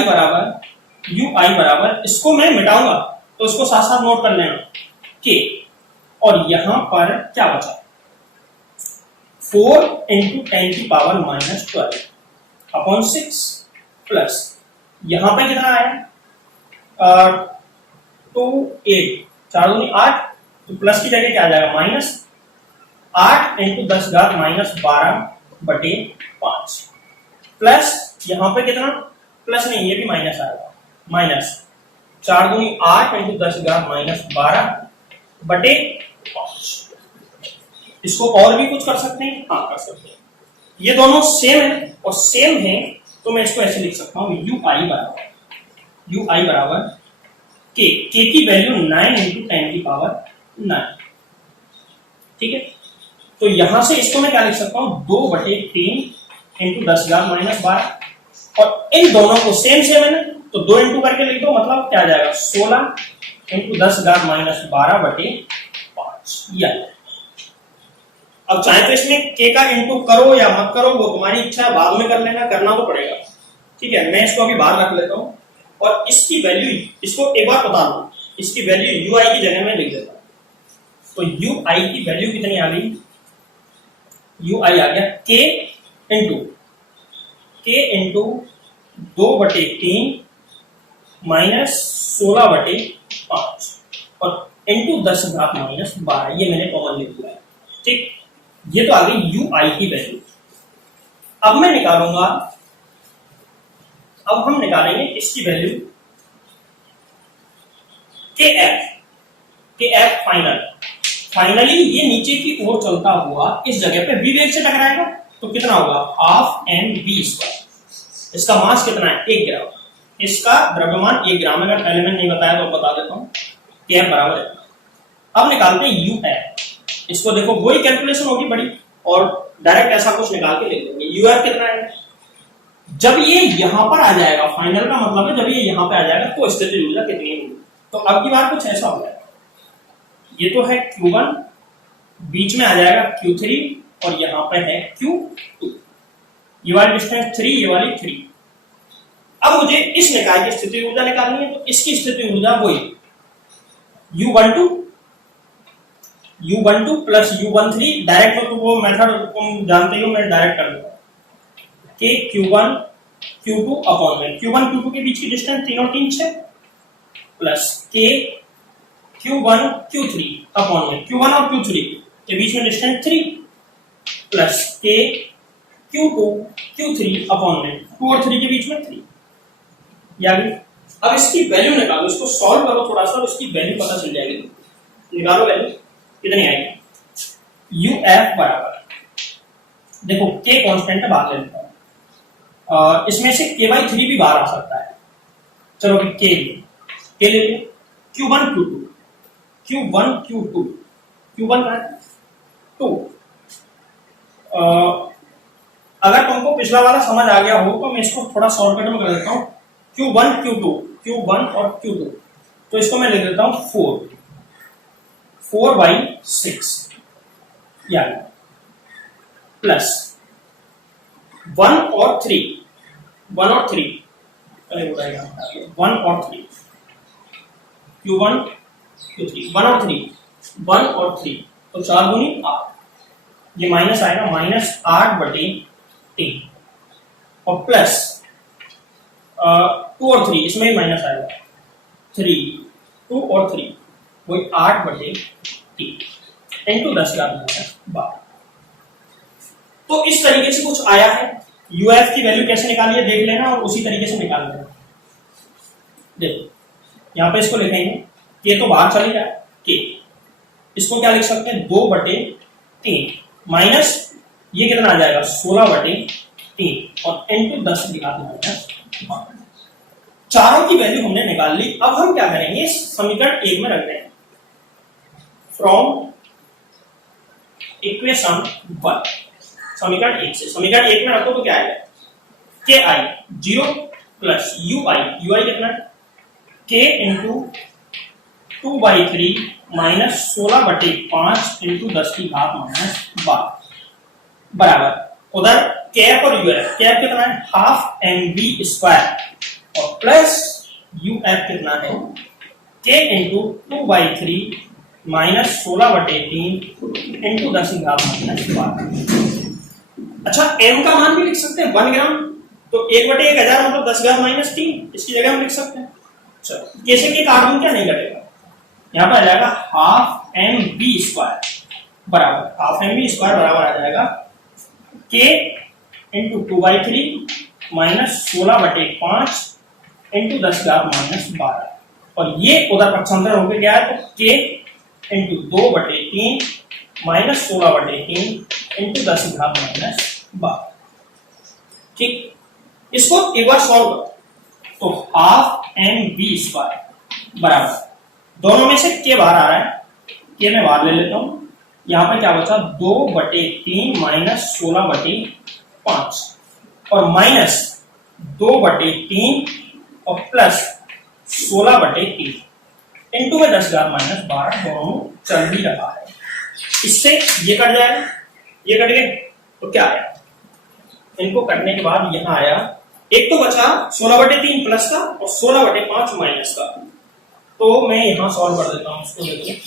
बराबर इसको मैं मिटाऊंगा तो इसको साथ साथ नोट कर लेना K, और यहां पर क्या बचा 4 इंटू 10 की पावर -12 अपॉन 6, प्लस यहां पे कितना आया 2 8 4 दूनी 8, तो प्लस की जगह क्या आ जाएगा -8 इंटू 10 घात -12 बटे 5, प्लस यहां पे कितना प्लस नहीं, ये भी माइनस आएगा, -4 दूनी 8 इंटू 10 घात -12 बटे 5। इसको और भी कुछ कर सकते हैं, हाँ कर सकते हैं, ये दोनों सेम है और सेम है, तो मैं इसको ऐसे लिख सकता हूं UI बराबर K की वैल्यू 9 इंटू 10 की पावर 9, ठीक है। तो यहां से इसको मैं क्या लिख सकता हूं 2/3 इंटू 10 घात -12, और इन दोनों को सेम है ना, तो 2 इंटू करके लिख दो, मतलब क्या आ जाएगा 16 इंटू 10 घात -12 बटे 5, यह। अब चाहे तो इसमें K का इंटू करो या मत करो, वो तुम्हारी इच्छा है, बाद में कर लेना, करना तो पड़ेगा, ठीक है। मैं इसको अभी बाहर रख लेता हूं और इसकी वैल्यू, इसको एक बार बता दो, इसकी वैल्यू UI की जगह में लिख देता हूं, तो UI की वैल्यू कितनी आ गई, UI आ गया K इंटू 2/3 -16/5 और इंटू 10 घात -12, ये मैंने कॉमन लिख दिया है, ठीक। ये तो आ गई UI की वैल्यू। अब मैं निकालूंगा, अब हम निकालेंगे इसकी वैल्यू KF फाइनली ये नीचे की ओर चलता हुआ इस जगह पे V वेग से टकराएगा, तो कितना होगा 12mv²। इसका मास कितना है 1 ग्राम, इसका द्रव्यमान 1 ग्राम, अगर पहले मैंने नहीं बताया तो बता देता हूं, KF बराबर है। अब निकालते हैं UF, इसको देखो वही कैलकुलेशन होगी बड़ी, और डायरेक्ट ऐसा कुछ निकाल के लिख देंगे। UF कितना है, जब ये यहां पर आ जाएगा, फाइनल का मतलब है जब ये यहां पे आ जाएगा तो स्थितिज ऊर्जा कितनी होगी, तो अब की बार कुछ ऐसा हो जाएगा, ये तो है Q1, बीच में आ जाएगा Q3 और यहां पे है Q2, ये वाली डिस्टेंस 3, ये वाली 3। अब मुझे इस निकाय की स्थिति ऊर्जा निकालनी है, तो इसकी स्थिति ऊर्जा वही U12 प्लस U13, डायरेक्ट तो वो मेथड तुम जानते हो, मैं डायरेक्ट कर दूंगा कि Q1 Q2 अपॉन में Q1 Q2 के बीच की डिस्टेंस 3 और 3 6, plus K Q1 Q3 upon में Q1 और Q3 के बीच में distance 3, plus K Q2 Q3 upon में 2 और 3 के बीच में 3, यानी अब इसकी वैल्यू निकालो, इसको सॉल्व करो थोड़ा सा, इसकी वैल्यू पता चल जाएगी, निकालो वैल्यू कितनी आएगी। UF बराबर देखो K कांस्टेंट है, बात ले लेता हूं, इसमें से k/3 भी बाहर आ सकता है। चलो के ले लीजिए, Q1 Q2 Q1 Q2 Q1 का 2। अगर तुमको पिछला वाला समझ आ गया हो तो मैं इसको थोड़ा शॉर्टकट में कर देता हूँ। Q1 Q1 और Q2, तो इसको मैं लिख देता हूँ 4/6 यानी प्लस 1 और 3 1 और 3 Q1 Q3 1 और 3 तो 4 दूनी 8, ये माइनस आएगा -8/3 और प्लस 2 और 3, इसमें ही माइनस आएगा 2 और 3 वही 8/3 इंटू 10⁻12। तो इस तरीके से कुछ आया है। यूएफ की वैल्यू कैसे निकालिए देख लेना और उसी तरीके से निकाल लेना। देखो यहां पे इसको लिखेंगे, के तो बाहर चली जाए के, इसको क्या लिख सकते हैं 2/3 माइनस ये कितना आ जाएगा 16/3 और इंटू 10⁻12। चारों की वैल्यू हमने निकाल ली। अब हम क्या करेंगे, समीकरण 1 में रख देंगे फ्रॉम इक्वेशन 1। समीकरण 1 से समीकरण 1 में रखो तो क्या आएगा के आई 0 प्लस यू आई कितना के इंटू 2/3 माइनस 16/5 इंटू 10⁻12 बराबर उधर कैप और यूएफ, कैप कितना है हाफ mv² और प्लस यूएफ कितना है के इंटू 2/3 माइनस 16/3 इंटू 10⁻12। अच्छा m का मान भी लिख सकते हैं 1 ग्राम, तो 1/1000 मतलब 10⁻³ इसकी जगह हम लिख सकते हैं। चलो कैसे के कार्बन क्या नहीं घटेगा, यहाँ पर आ जाएगा हाफ mv² बराबर आ जाएगा के इंटू 2/3 माइनस 16/5 इंटू 10⁻12 और ये उधर पक्षांतर होकर गया है तो के इंटू 2/3 माइनस 16/3 इंटू 10⁻12। ठीक, इसको एक बार सॉल्व करो तो हाफ mv² बराबर दोनों में से के बाहर आ रहा है, के मैं बाहर ले लेता हूं। यहां पर क्या बचा 2/3 माइनस 16/5 और माइनस 2/3 और प्लस 16/3 इंटू में 10⁻12 दोनों चल भी रहा है। इससे ये कट जाएगा, ये कट गए तो क्या आया, इनको कटने के बाद यहां आया एक तो बचा 16/3 प्लस का और 16/5 माइनस का, तो मैं यहां सॉल्व कर देता हूं इसको। देखिए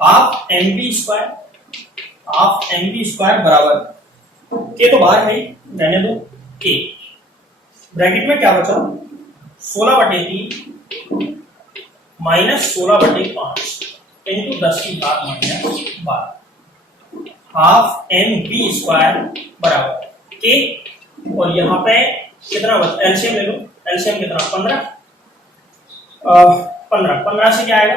हाफ mv² बराबर के तो बाहर है रहने दो, के ब्रैकेट में क्या बचा 16/3 माइनस 16/5 इंटू 10⁻12 हाफ mv² बराबर के और यहाँ पे कितना बचा एलसीएम ले लो, एलसीएम कितना 15 से क्या आएगा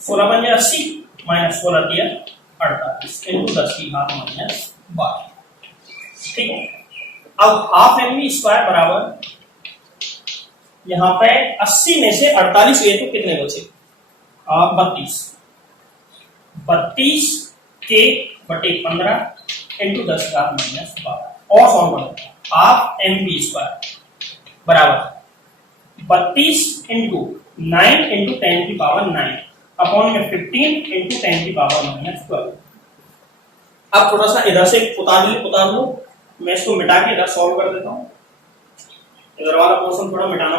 16 बन जाए 80 माइनस 16 दिया 48 इंटू 10⁻12। ठीक है, अब हाफ mv² बराबर यहाँ पे 80 में से 48 हुए तो कितने बचे 32 के बटे 15 इंटू 10⁻12 और सॉल्व करें हाफ mv² बराबर 32 इंटू 9 इंटू 10⁻9 अपॉन में 15 इंटू 10⁻12। अब थोड़ा सा इधर से उतार लो, मैं इसको मिटा के इधर सॉल्व कर देता हूं। इधर वाला पोर्शन थोड़ा मिटाना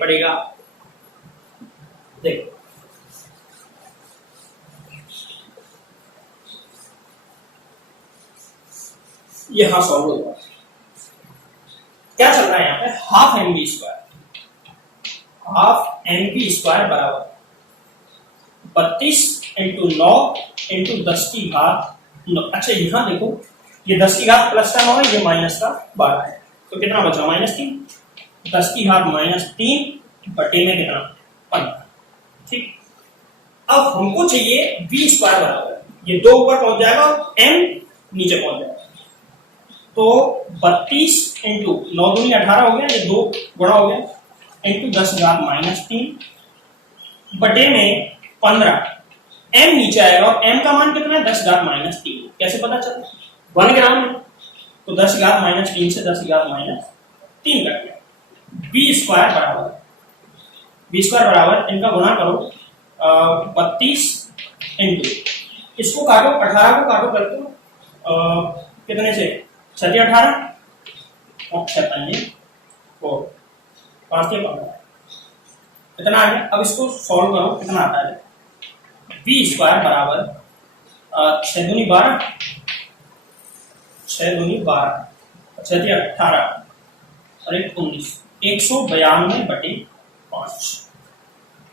पड़ेगा। देखो यहां सॉल्व होगा, क्या चल रहा है यहाँ पे हाफ mv² बराबर 32 इंटू 9 इंटू 10⁻9। अच्छा यहां देखो ये 10⁻+ का 9 है, ये माइनस का 12 है, तो कितना बचा -3 10⁻³ बटे में कितना 15। ठीक, अब हमको चाहिए v² बराबर ये 2 ऊपर पहुंच जाएगा और m नीचे पहुंच जाएगा। तो 32 इंटू 9 दूनी 18 हो गया, ये 2 गुणा हो गया, इंटू 10⁻³ बटे में 15। m नीचे आएगा और m का मान कितना है 10⁻3। कैसे पता चला? 1 ग्राम में, तो 10⁻3 से 10⁻3 कट गया। b² बराबर इनका गुणा करो 32 इंटू, इसको काटो 18 को काटो कर दो कितने से 7 18 और 6 4 5 से 15 कितना आ गया। अब इसको सॉल्व करो कितना आता है। b² बराबर 6 दूनी 12 6 दूनी 12 6 18 और 1 19 192/5।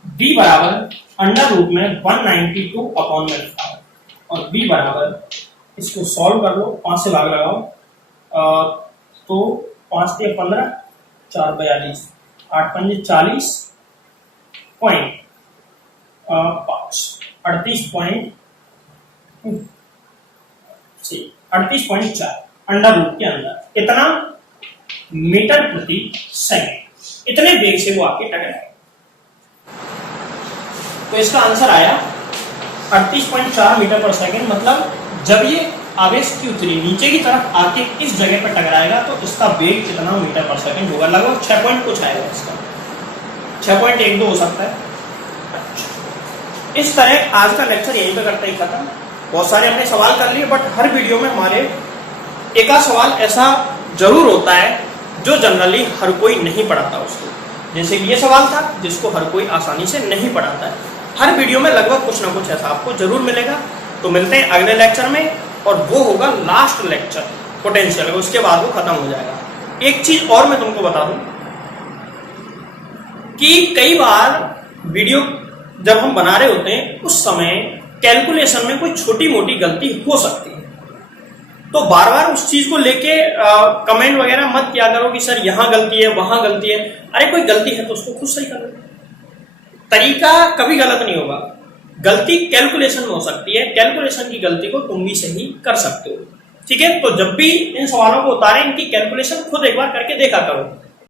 b बराबर अंडर रूट में 192/5 और b बराबर इसको सॉल्व कर लो 5 से भाग लगाओ तो 5 से 15 4 42 8 5 40 पॉइंट 38.4 अंडर रूट के अंदर इतना मीटर प्रति सेकंड, इतने वेग से वो आके टकराए। तो इसका आंसर आया 38.4 मीटर पर सेकंड। मतलब जब ये आवेश Q3 नीचे की तरफ आके इस जगह पर टकराएगा तो इसका वेग कितना मीटर पर सेकंड होगा, लगभग 6 पॉइंट कुछ आएगा, इसका 6.12 हो सकता है। इस तरह आज का लेक्चर यहीं पे करते ही खत्म। बहुत सारे हमने सवाल कर लिए, बट हर वीडियो में हमारे एक आध सवाल ऐसा जरूर होता है जो जनरली हर कोई नहीं पढ़ाता उसको। जैसे कि ये सवाल था जिसको हर कोई आसानी से नहीं पढ़ाता है। हर वीडियो में लगभग कुछ ना कुछ ऐसा आपको जरूर मिलेगा। तो मिलते हैं अगले लेक्चर में, और वो होगा लास्ट लेक्चर पोटेंशियल, उसके बाद वो खत्म हो जाएगा। एक चीज और मैं तुमको बता दूं कि कई बार वीडियो जब हम बना रहे होते हैं उस समय कैलकुलेशन में कोई छोटी मोटी गलती हो सकती है, तो बार बार उस चीज को लेके कमेंट वगैरह मत किया करो कि सर यहाँ गलती है वहां गलती है। अरे कोई गलती है तो उसको खुद सही कर लो, तरीका कभी गलत नहीं होगा। गलती कैलकुलेशन में हो सकती है, कैलकुलेशन की गलती को तुम भी सही कर सकते हो। ठीक है, तो जब भी इन सवालों को उतारें इनकी कैलकुलेशन खुद एक बार करके देखा करो।